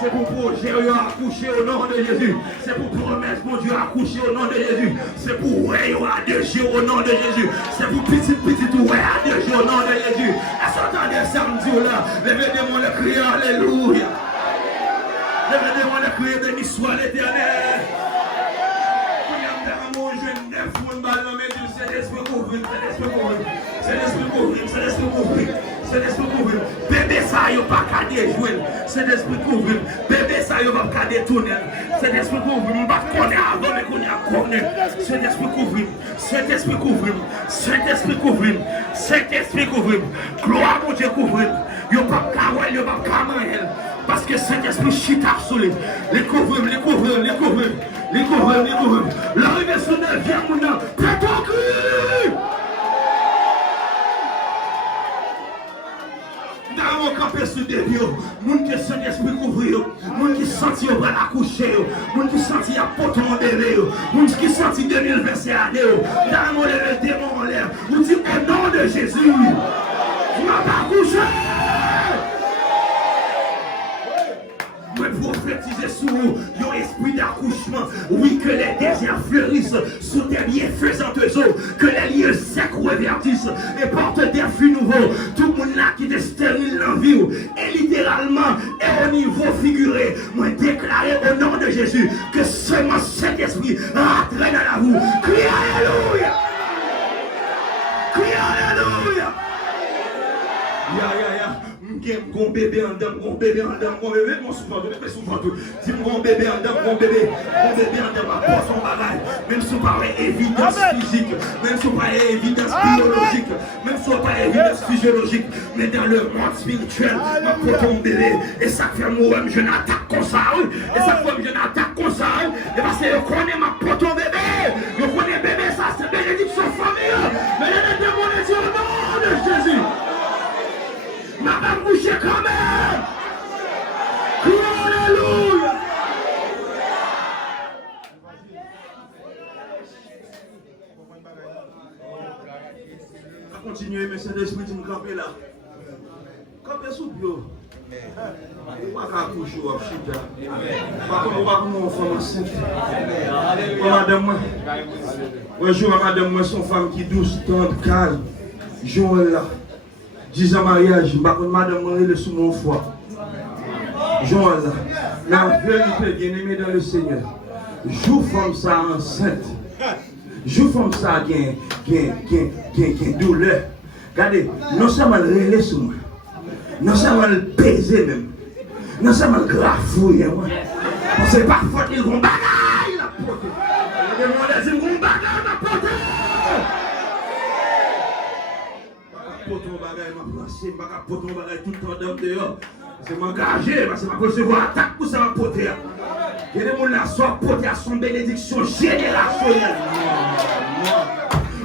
C'est pour projet accoucher au nom de Jésus. C'est pour promesse, mon Dieu, accoucher au nom de Jésus. C'est pour ouais à Dieu au nom de Jésus. C'est pour petit ouais à Dieu au nom de Jésus. Est-ce que vous entendez samedi là? Levez-moi le cri, alléluia. Levez-moi le cri, béni soit l'Éternel. Mon jeune neuf, mon ballon, mais c'est l'esprit couvrir, c'est l'esprit couvrir, c'est l'esprit couvrir. C'est l'esprit couvrir. Bébé ça, il pas qu'à déjouer. C'est l'esprit couvrir. Bébé ça, il pas qu'à détourner. C'est l'esprit couvrir. On va connaître avant, mais qu'on y a connu. C'est l'esprit couvrir. C'est l'esprit couvrir. C'est l'esprit couvrir. C'est l'esprit couvrir. Gloire mon Dieu couvrir. Il pas qu'à il pas qu'à manger. Parce que cet esprit chita solide. Les couvrir, les couvrir, les couvrir. Les couvrir, les couvrir. L'arrivée sur 9e mouna. Prêt au cri. Dans mon campé sous des vieux, moun qui sont esprit couvrir, moun qui senti au bras accoucher, moun qui senti à poton bébé, moun qui senti 2021 dans mon démon en l'air, vous dites au nom de Jésus, tu m'as pas couché. Prophétiser sur vous, un esprit d'accouchement. Oui, que les déserts fleurissent sous des bienfaisantes eaux, que les lieux secs reverdissent et portent des fruits nouveaux. Tout le monde là qui est stérile en vie, et littéralement, et au niveau figuré, moi déclarer au nom de Jésus que seulement cet esprit rentre dans la vous. Crie Alléluia! Crie Alléluia! Mon bébé en dame, mon bébé en dame, mon bébé, mon souvent, tout. Si mon bébé en dame, mon bébé en dame, apporte son bagage. Même si on parle évidence physique, même si on parle évidence biologique, même si on parle évidence physiologique, mais dans le monde spirituel, m'apporte mon bébé. Et ça fait moi, je n'attaque comme ça, et ça fait je n'attaque comme ça, et parce que je connais m'apporte mon bébé. Je connais bébé, ça c'est bénédiction famille. Mais les démons disent au nom de Jésus. M'a pas bouché quand même. Alléluia. On va continuer, mais c'est l'esprit qui me campe là. Campe sous bio. On va accoucher ou chita. Par contre, on va comme une femme enceinte. Madame moi. Un jour, madame moi, son femme qui douce, tendre, calme. Joël là. 10 ans mariage, je ne sais pas madame moi sous mon foie. Joël, la vérité bien-aimée dans le Seigneur. Joue femme ça enceinte. Joue femme ça qui douleur. Regardez, non seulement le relais sur moi, non seulement le baiser même, non seulement le grafouille. C'est pas faute qu'ils vont bagaille la porte. Les demandes ils vont bagaille la porte. Poton bagay m'a placé, m'a poton bagay tout le temps dans dehors. C'est m'engager parce que m'a recevoir attaque pour ça m'a poter. Il y a des gens là soit poter à son bénédiction générationnelle.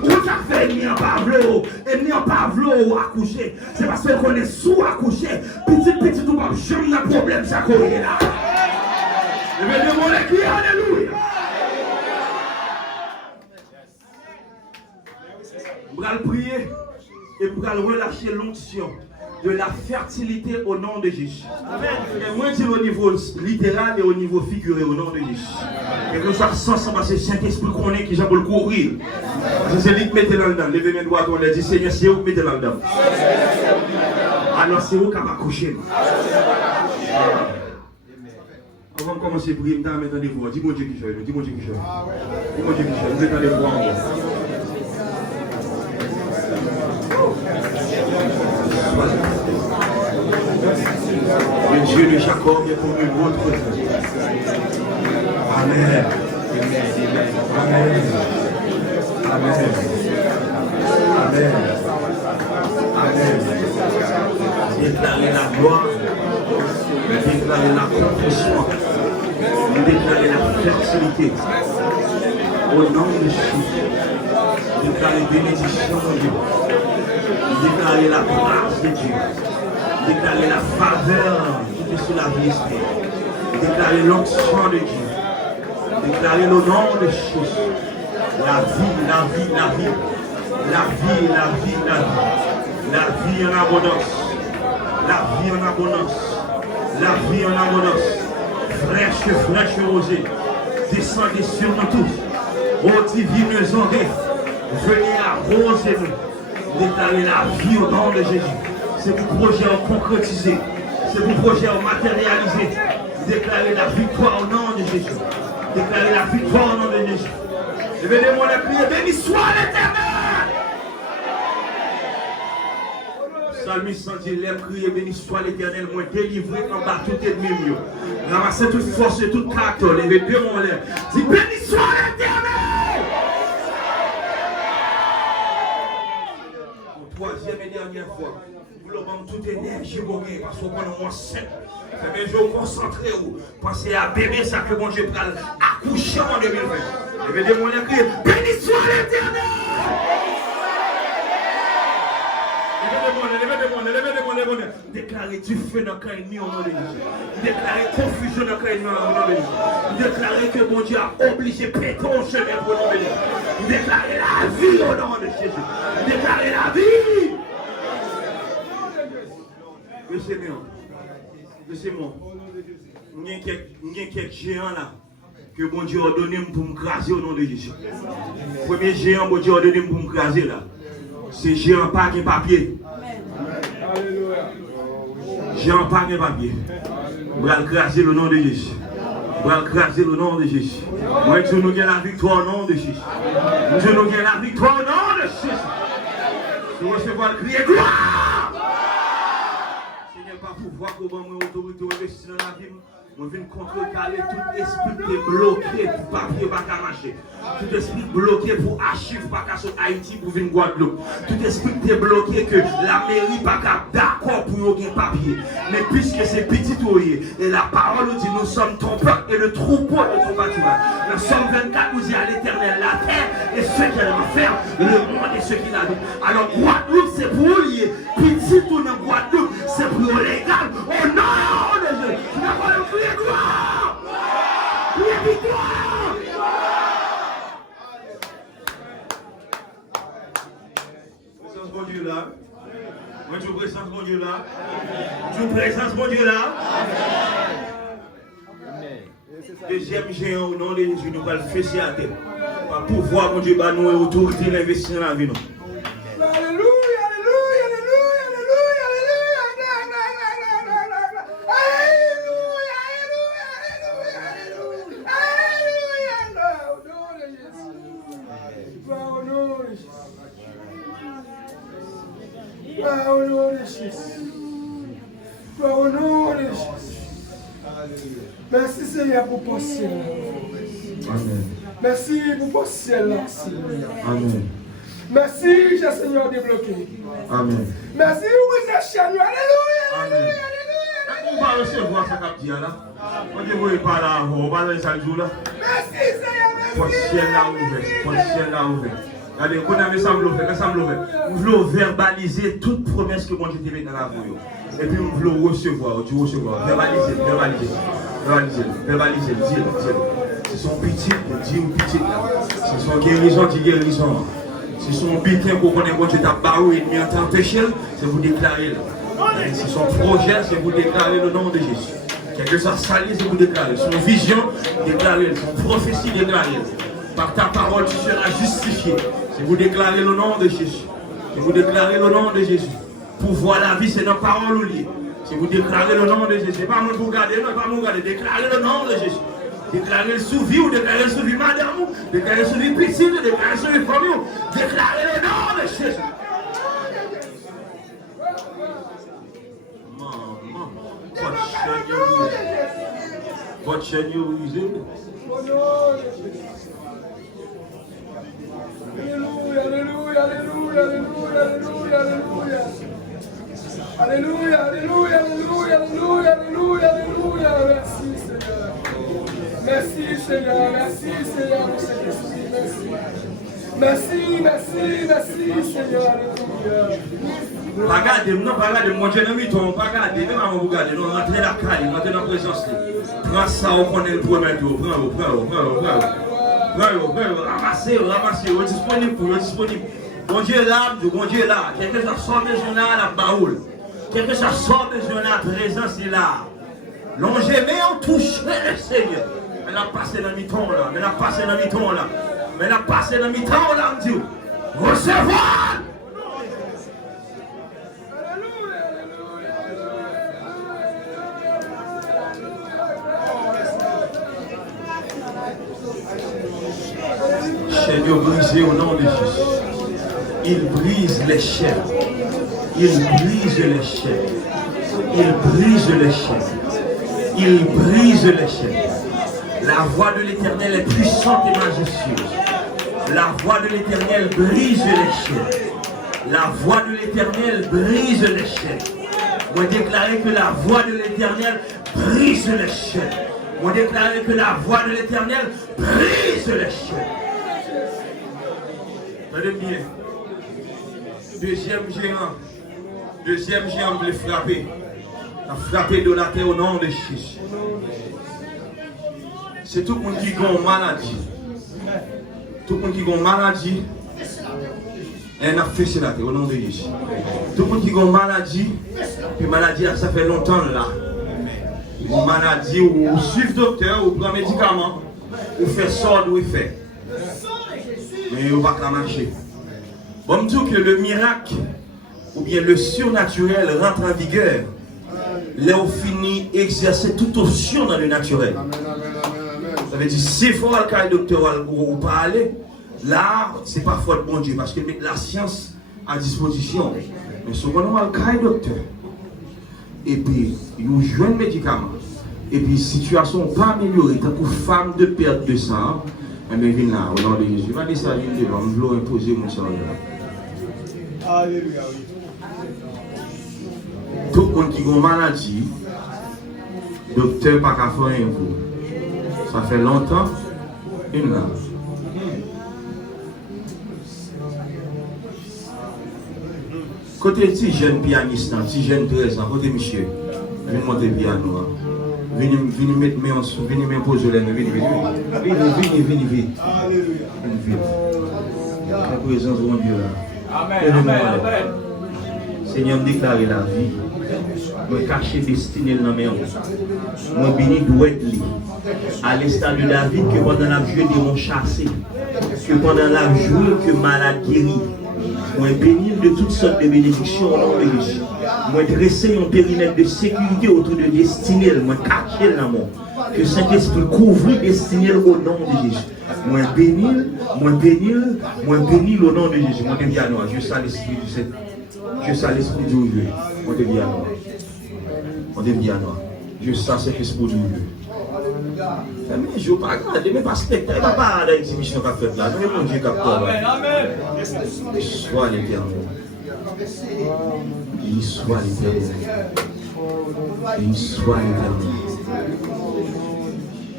Où ça fait ni en Pavlo et ni en Pavlo accoucher. C'est parce qu'on est sous accoucher. Petit tout pas jamais de problème ça courir là. Je vais demander qui alléluia. On va le prier. Et pour relâcher l'onction de la fertilité au nom de Jésus. Et moi, je dis au niveau littéral et au niveau figuré au nom de Jésus. Et que nous sommes ensemble à ce Saint-Esprit qu'on est qui j'aime le courir. Parce que c'est lui qui mettez dans le dent. Levez mes doigts, on a dit Seigneur, c'est vous qui mettez dans le dent. Alors c'est vous qui m'avez accouché. On va commencer à prier, maintenant mettez des voix. Dis-moi Dieu qui fait. Dis-moi Dieu qui fait. Dis-moi Dieu qui fait. Vous mettez des voix. Le Dieu de Jacob est pour nous votre Dieu. Amen. Amen. Amen. Amen. déclarer l'accomplissement. Nous déclarer la fertilité. Au nom de Jésus. Déclarer bénédiction de Dieu. Déclarer la grâce de Dieu. Déclarer la faveur qui est sur la vie. Déclarer l'onction de Dieu. Déclarer le nom de Jésus. La vie, la vie, la vie. La vie, la vie, la vie. La vie en abondance. La vie en abondance. La vie en abondance. Fraîche, fraîche rosée. Descendez sur nous tous. Ô divines oreilles. Venez arroser nous. Déclarer la vie au nom de Jésus. C'est vos projets à concrétiser. C'est vos projets à matérialiser. Déclarer la victoire au nom de Jésus. Déclarer la victoire au nom de Jésus. Je vais demander à prier. Béni soit l'Éternel. Psalmiste dit, les prier, béni soit l'Éternel, moi délivré en bas tout ennemi. Ramassez toute force et toute caractère. Levez deux mon l'air. Dis, béni soit l'Éternel. Pour troisième et dernière fois, vous le rendez toute énergie, parce qu'on est moins sec. Mais je vous concentre, pensez à bébé, ça que bon Dieu va accoucher en 2020. Levez deux mon l'air, crier, béni soit l'Éternel. Levez-moi. Déclarez du feu dans le camp ennemi au nom de Jésus. Déclarez confusion dans le camp ennemi au nom de Jésus. Déclarez que mon Dieu a obligé péter au chemin pour nous bénir. Déclarez la vie au nom de Jésus. Déclarez la vie. Laissez-moi. Il y a quelques géants là que mon Dieu a donné pour me craser au nom de Jésus. Le premier géant, mon Dieu a donné pour me craser là. C'est géant pas de papier. Géant pas de papier. Je vais craser le nom de Jésus. Je vais craser le nom de Jésus. Moi, je nous gagne la victoire au nom de Jésus. Je nous gagne la victoire au nom de Jésus. Je recevoir le crier gloire. Seigneur, pas pouvoir comment mon autorité investir dans la vie. Je viens contrecarrer tout esprit qui est bloqué pour papier pas qu'à marcher. Tout esprit bloqué pour archives pas qu'à sur Haïti pour venir Guadeloupe. Tout esprit qui est bloqué que la mairie pas qu'à d'accord pour y papier. Mais puisque c'est petit ouïe, et la parole dit nous sommes ton peuple et le troupeau de ton bâtiment. Nous sommes 24, nous dit à l'Éternel la terre et ceux qui en faire, le monde et ceux qui l'habitent. Alors Guadeloupe c'est pour lier. Petit ou dans Guadeloupe c'est pour légal. Au nom de Jésus. Priez gloire! Priez victoire! Présence bon Dieu là. Moi je présence bon Dieu là. Je présence bon Dieu là. Deuxième géant au nom de Jésus, nous allons le fesser à terre. Par pouvoir, mon Dieu, nous et autorité d'investir dans la vie. Alléluia. Merci Seigneur pour ton ciel. Amen. Merci pour ton ciel. Amen. Merci, Seigneur débloqué. Amen. Merci pour ce chien. Alléluia. On va recevoir ce cap là. On dit vous pas là, on va aller ça jour là. Merci Seigneur. Pour ciel là ouvert. Pour ciel là ouvert. Allez, vous avez ça vous voulez verbaliser toute promesse que mon Dieu t'a mis dans la vie. Et puis vous voulez recevoir, verbaliser. Dire. C'est son petit, dire petit là. C'est son guérison. C'est son bitin pour qu'on ait mon Dieu t'a barré et en tant péché, c'est vous déclarer là. C'est son projet, c'est vous déclarer le nom de Jésus. Quelque chose sali, c'est vous déclarer. Son vision, déclarer. Son prophétie, déclarer. Par ta parole, tu seras justifié. C'est vous déclarer le nom de Jésus. C'est vous déclarer le nom de Jésus. Pour voir la vie, c'est dans la parole ou lié. C'est vous déclarer le nom de Jésus. C'est pas moi pour garder, non, pas moi garder. Déclarer le nom de Jésus. Déclarer le sous-vie ou déclarer le sous-vie madame ou déclarer le sous-vie petite, déclarer le sous-vie famille ou déclarer le nom de Jésus. Maman, votre chaîne est usée. Alléluia. Alléluia, alléluia, alléluia, alléluia, alléluia, alléluia. Merci Seigneur, merci Seigneur, mon Saint-Esprit, merci. Merci, merci, merci Seigneur, alléluia. Pas garder, non, pas garder, mon Dieu, non, pas garder, même avant vous garder, non, rentrez la caille, rentrez dans la présence. Prends ça, on connaît le premier tour, prends-le, ramassez, disponible pour vous, disponible. Mon Dieu est là, mon Dieu est là, quelque chose sort besoin là, la baoule, quelque chose sort besoin là, la présence est là. Longez, mais on touche le Seigneur. Mais la passé dans le mi-temps là, mais la passé dans le mi-temps là, mais la passé dans le mi-temps là, Dieu. Recevoir! Chaîne brisée au nom de Jésus. Il brise les chaînes. Il brise les chaînes. Il brise les chaînes. Il brise les chaînes. La voix de l'Éternel est puissante et majestueuse. La voix de l'Éternel brise les chaînes. La voix de l'Éternel brise les chaînes. Moi déclarer que la voix de l'Éternel brise les chaînes. Moi déclarer que la voix de l'Éternel brise les chaînes. Regardez bien. Deuxième géant voulait frapper. A frappé de la terre au nom de Jésus. C'est tout le monde qui a une maladie. Tout le monde qui a une maladie. Et on a fait la terre au nom de Jésus. Tout le monde qui a une maladie. Puis maladie, ça fait longtemps là. Une maladie, ou suivre docteur, ou prendre médicament, ou faire sort ou fait. Mais on va pas marcher. Bon, me dit que le miracle, ou bien le surnaturel rentre en vigueur. Là, on finit exercer toute option dans le naturel. Ça veut dire, si il faut aller docteur ou pas aller, là, c'est pas faute de bon Dieu, parce que mettre la science à disposition. Mais souvent, on va aller docteur. Et puis, il nous joue un médicament. Et puis, situation pas améliorée, tant que femme de perte de sang, et bien, viens là, au nom de Jésus. Je vais dire ça, je vais vous imposer mon sang. Alléluia, oui. Tout le monde qui a une maladie, docteur pas qu'à faire un coup. Ça fait longtemps, une là. Côté petit jeune pianiste, petit jeune 13 ans, côté monsieur, venez monter le piano. Venez m'imposer les mains, venez. Alléluia. La présence de mon Dieu là. Amen. Seigneur, me déclarer la vie. Me cacher destinée dans mes mains. Moi béni doit être lié. À l'instar de David, que pendant la vie, ils m'ont chassé. Que pendant la journée, que malade guéri. Moi béni de toutes sortes de bénédictions au nom de Jésus. Moi dresser un périmètre de sécurité autour de destinée. Moi cacher dans mon. Que Saint-Esprit couvre destinée au nom de Jésus. Moi béni au nom de Jésus. Moi deviens noir. Je sens l'esprit du Seigneur. Je sens l'esprit du Dieu. Moi deviens noir. On devient noir. Je sens cet esprit du Dieu. Mais je ne vais pas regarder, mais parce que tu n'as pas l'exhibition qu'a faite là. Mais mon Dieu qu'a fait. Amen. Soit l'Éternel. Il soit l'Éternel. Il soit l'Éternel.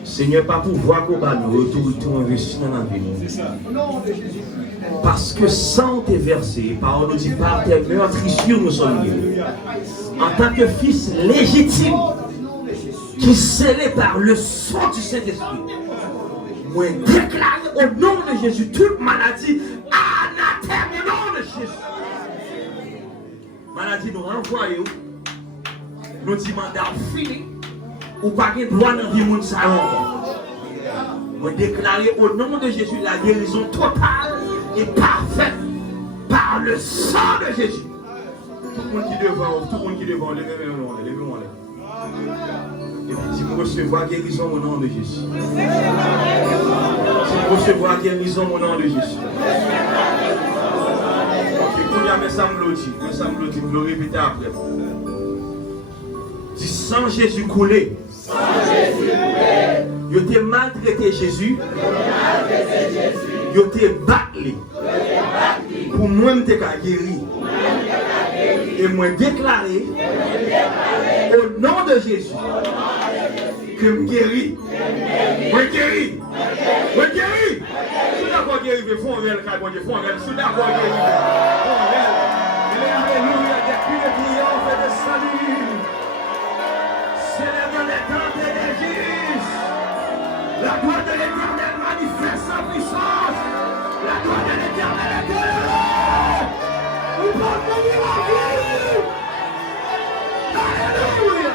Seigneur, pas pour voir qu'on va nous retour investir dans la vie. Parce que sans tes versets, par nous dit par tes meurtrissures nous sommes libres. En tant que fils légitime, qui est scellé par le sang du Saint-Esprit, moi déclare au nom de Jésus toute maladie, anathème au nom de Jésus. Maladie nous renvoie, nous dit mandat fini, ou pas de droit dans le monde ça. Moi déclarer au nom de Jésus la guérison totale et parfaite par le sang de Jésus. Tout le monde qui devant, levez-moi. Et puis si vous recevez guérison au nom de Jésus. Si vous recevez guérison au nom de Jésus. Ok, quand il y a mes sambloti, vous le répétez après. Dis sans Jésus coulé. Yo t'ai maltraité Jésus. Yo t'ai battu. Pour moi, je t'ai guéri. Et moi déclarer au nom de Jésus que me guéris. Moi guéris. Moi guéris. Si d'accord guéri, il faut un réel carbone, il faut un réel. Si d'accord guéri, il faut un réel. Alléluia, depuis le triomphe de salut. Célèbre les temps de l'Église. La gloire de l'Éternel manifeste sa puissance. La gloire de l'Éternel est élevée. Nous pouvons venir en vie. Alléluia.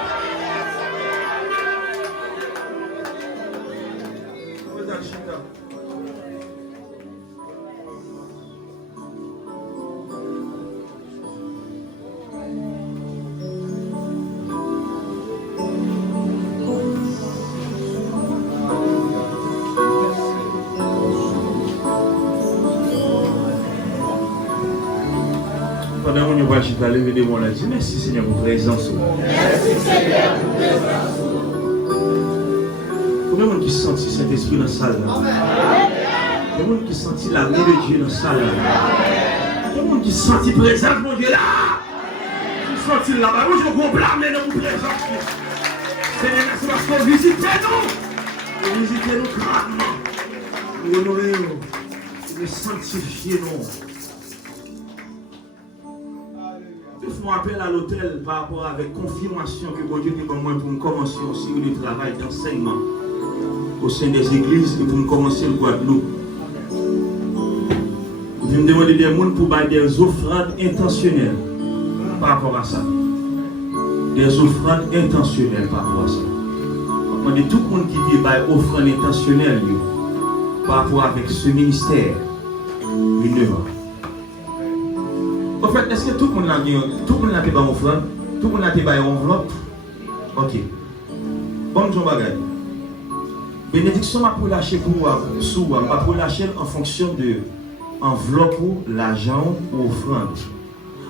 Pendant qu'on va juste lever des mains là, dis merci Seigneur pour présence. Merci Seigneur pour présence. Pour les gens qui sentent Saint-Esprit dans la salle là. Pour les gens qui sentent la main de Dieu dans la salle là. Pour les gens qui sentent la présence de Dieu là. Qui sentent là-bas. Moi je vous blâme dans vos présences. Seigneur, merci parce que visitez-nous. Vous visitez-nous grandement. Vous honorez-nous. Vous sanctifiez-nous. Je m'appelle à l'hôtel par rapport avec confirmation que bon Dieu est pour moi pour me commencer aussi le travail d'enseignement au sein des églises et pour me commencer le Guadeloupe. Je me demander des gens pour faire des offrandes intentionnelles par rapport à ça. Des offrandes intentionnelles par rapport à ça. Je demande tout le monde qui dit des offrandes intentionnelles par rapport avec ce ministère. Une œuvre. En fait, est-ce que tout le monde a été dans offrande? Tout le monde a été dans enveloppe? Ok. Bon, Jean Bagay. Bénédiction m'a pour lâcher pour sous, m'a pour lâcher en fonction de enveloppe, l'argent ou offrande.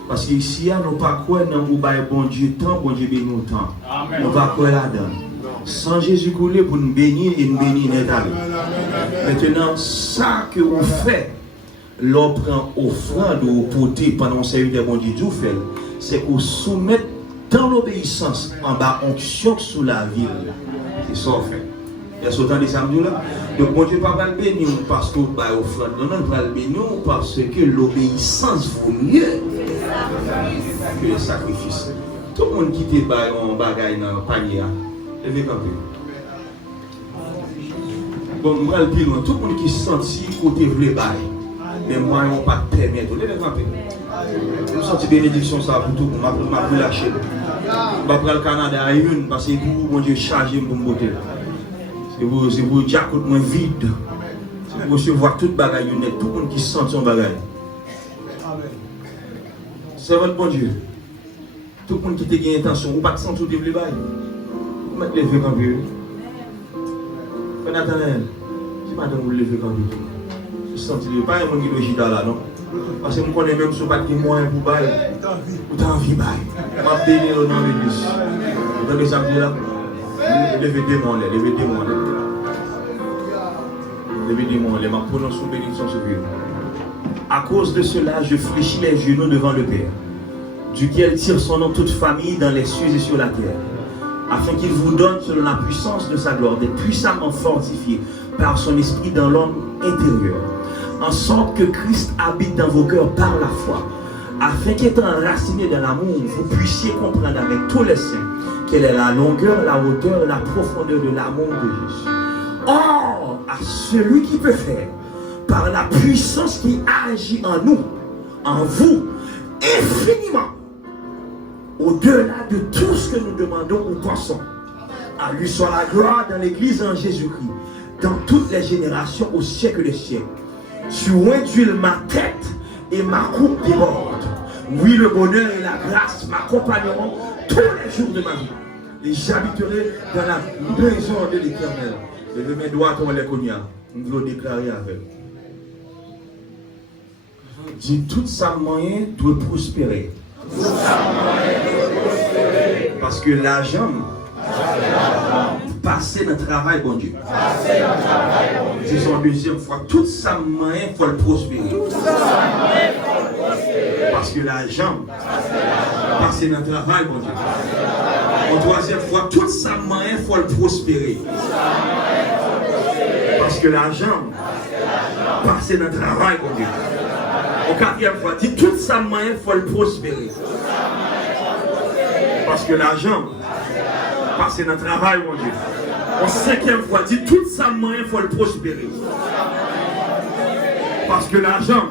Parce que ici, nous ne pas quoi dans le bon Dieu temps, bon Dieu bénit au temps. Nous ne pas quoi là-dedans. Sans Jésus couler pour nous bénir et nous bénir l'éternel. Maintenant, ça que vous faites, l'on prend offrande ou porter pendant ce service de bon Dieu, c'est qu'on soumette dans l'obéissance en bas onction sous la ville. C'est ça qu'on fait. Il y a ce temps de samedi là. Donc bon Dieu ne va pas le bénir parce que bah offrande. Non, non, va le bénir parce que l'obéissance vaut mieux que le sacrifice. Tout le monde qui te bat en bagaille dans le panier, levez quand même. Bon, moi le plus loin, tout le monde qui senti côté voulait bailler. Mais moi, on ne pas permettre. Levez quand même. Je me sens bénédiction ça pour tout le monde. Je vais lâcher. Je vais prendre le Canada à une parce que pour mon Dieu chargé pour me botter. C'est pour dire que moi vide. C'est pour recevoir toute bagaille net. Tout le monde qui sent son bagaille. C'est votre bon Dieu. Tout le monde qui te gagne intention. Ou pas de sentir tout le bail. Vous mettez lever quand même. Nathanaël, si madame vous levez quand même. Je sens qu'il n'y a pas un monde qui doit là, non? Parce que je connais même ce pas de moyen pour bailler. Ou t'as envie de bailler. Je vais bénir le nom de l'église. Vous avez ça là? Levez des mots, levez des mots. Levez des mots, ma prononce une bénédiction sur vous. À cause de cela, je fléchis les genoux devant le Père, duquel tire son nom toute famille dans les cieux et sur la terre, afin qu'il vous donne, selon la puissance de sa gloire, d'être puissamment fortifiés par son esprit dans l'homme intérieur, en sorte que Christ habite dans vos cœurs par la foi, afin qu'étant enracinés dans l'amour, vous puissiez comprendre avec tous les saints quelle est la longueur, la hauteur, la profondeur de l'amour de Jésus. Or, à celui qui peut faire, par la puissance qui agit en nous, en vous, infiniment, au-delà de tout ce que nous demandons ou pensons. À lui soit la gloire dans l'Église en Jésus-Christ, dans toutes les générations au siècle des siècles. Tu ondules ma tête et ma coupe déborde. Oui, le bonheur et la grâce m'accompagneront tous les jours de ma vie. Et j'habiterai dans la maison de l'Éternel. Et mes doigts comme les cognacs. Nous voulons déclarer avec. Dis, toute sa moyen doit prospérer. Parce que l'argent passer dans le travail, bon Dieu. C'est son deuxième fois. Toute sa moyen faut le prospérer. Parce que l'argent Passer dans le travail, mon Dieu. En troisième fois, toute sa main, il faut le prospérer. Parce que l'argent, passer dans le travail, mon Dieu. En quatrième fois, dit toute sa main, il faut le prospérer. Parce que l'argent, passer dans le travail, mon Dieu. En cinquième fois, dit toute sa main, il faut le prospérer. Parce que l'argent,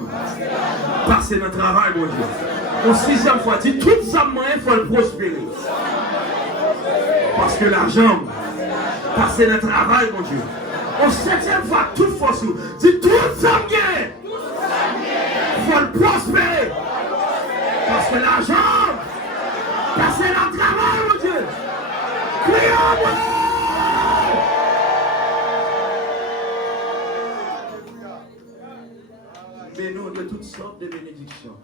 passer dans le travail, mon Dieu. En sixième fois, dit toute sa main, il faut le prospérer. Parce que l'argent, passer dans le travail, mon Dieu. En septième fois, toute force, dit toute sa main, il faut le prospérer. Parce que l'argent, passer dans le travail, mon Dieu. Crions-moi. Bénis-nous de toutes sortes de bénédictions.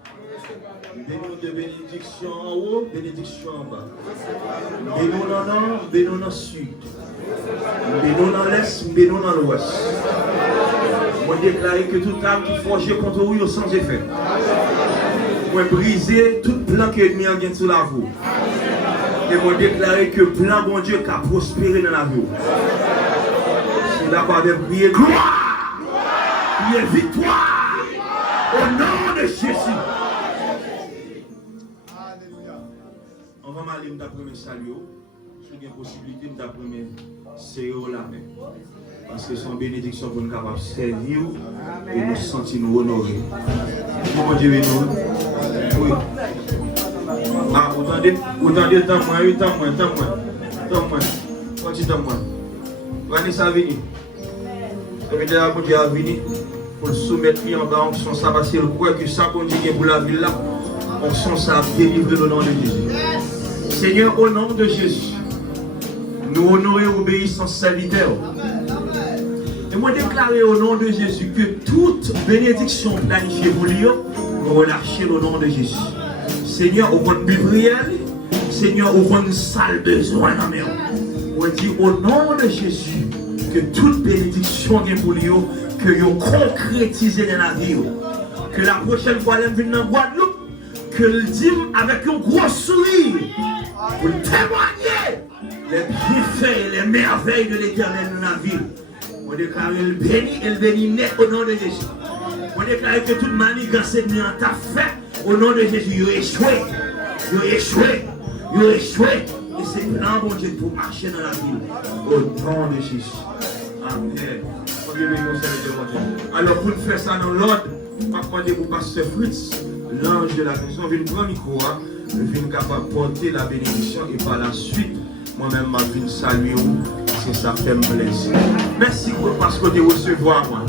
Bénis-nous de bénédictions en haut, bénédictions en bas. Bénis-nous dans le nord, bénis-nous dans le sud. Bénis-nous dans l'est, bénis-nous dans l'ouest. Moi déclare que toute âme qui forge contre vous sans effet. Moi briser tout plan que l'ennemi a gagné sur la voie. Et moi déclarer que plan bon Dieu qui a prospéré dans la vie. C'est là qu'on avait prié gloire, prié victoire. Au nom de Jésus. On va m'aller m'apprendre salut. Si il y a possibilité m'apprendre serrer la main. Parce que son bénédiction pour nous capables de servir et nous sentir nous honorer. Mon Dieu, nous. Oui. Ah, vous entendez, tant moi. Vanessa a venu. Ça veut dire à venir. Pour le soumettre en bas, on sent ça passer le quoi que ça qu'on dit pour la ville là, on sent ça délivrer au nom de Jésus. Seigneur, au nom de Jésus, nous honorons et obéissons serviteurs. Et moi déclarer au nom de Jésus que toute bénédiction planifiée pour lui, nous relâcher au nom de Jésus. Seigneur, au point de prière, Seigneur, au point de salle besoin dans mes mains. On dit au nom de Jésus que toute bénédiction est pour lui. Que vous concrétisez dans la vie. Que la prochaine fois, elle vienne dans Guadeloupe, que le dîme avec un gros sourire pour témoigner les bienfaits et les merveilles de l'Éternel dans la ville. On déclare le béni et le béni net au nom de Jésus. On déclare que toute manigance t'a fait au nom de Jésus. Vous échoué. Vous échoué. Vous échoué. Et c'est plan bon Dieu pour marcher dans la ville. Au nom de Jésus. Amen. Alors pour faire ça dans l'ordre, je vais demander pour pasteur Fritz, l'ange de la maison, vient prendre le micro, vient capable de porter la bénédiction et par la suite, moi-même, je viens saluer vous, c'est ça fait me plaisir. Merci parce que tu recevoir moi.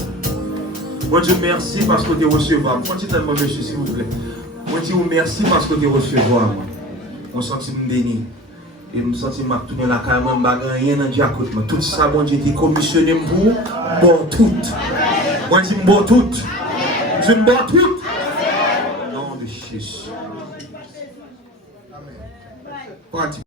Moi je merci parce que tu recevoir. Moi je tellement monsieur s'il vous plaît. Moi je vous merci parce que tu recevoir moi. On sentit me béni. Et je me sens que je tourner la caille, je ne rien dans Diacote. Tout ça, bon Dieu, été commissionné pour bon tout. Moi, je dis bon tout. Je dis bon tout. Au nom de Jésus. Amen.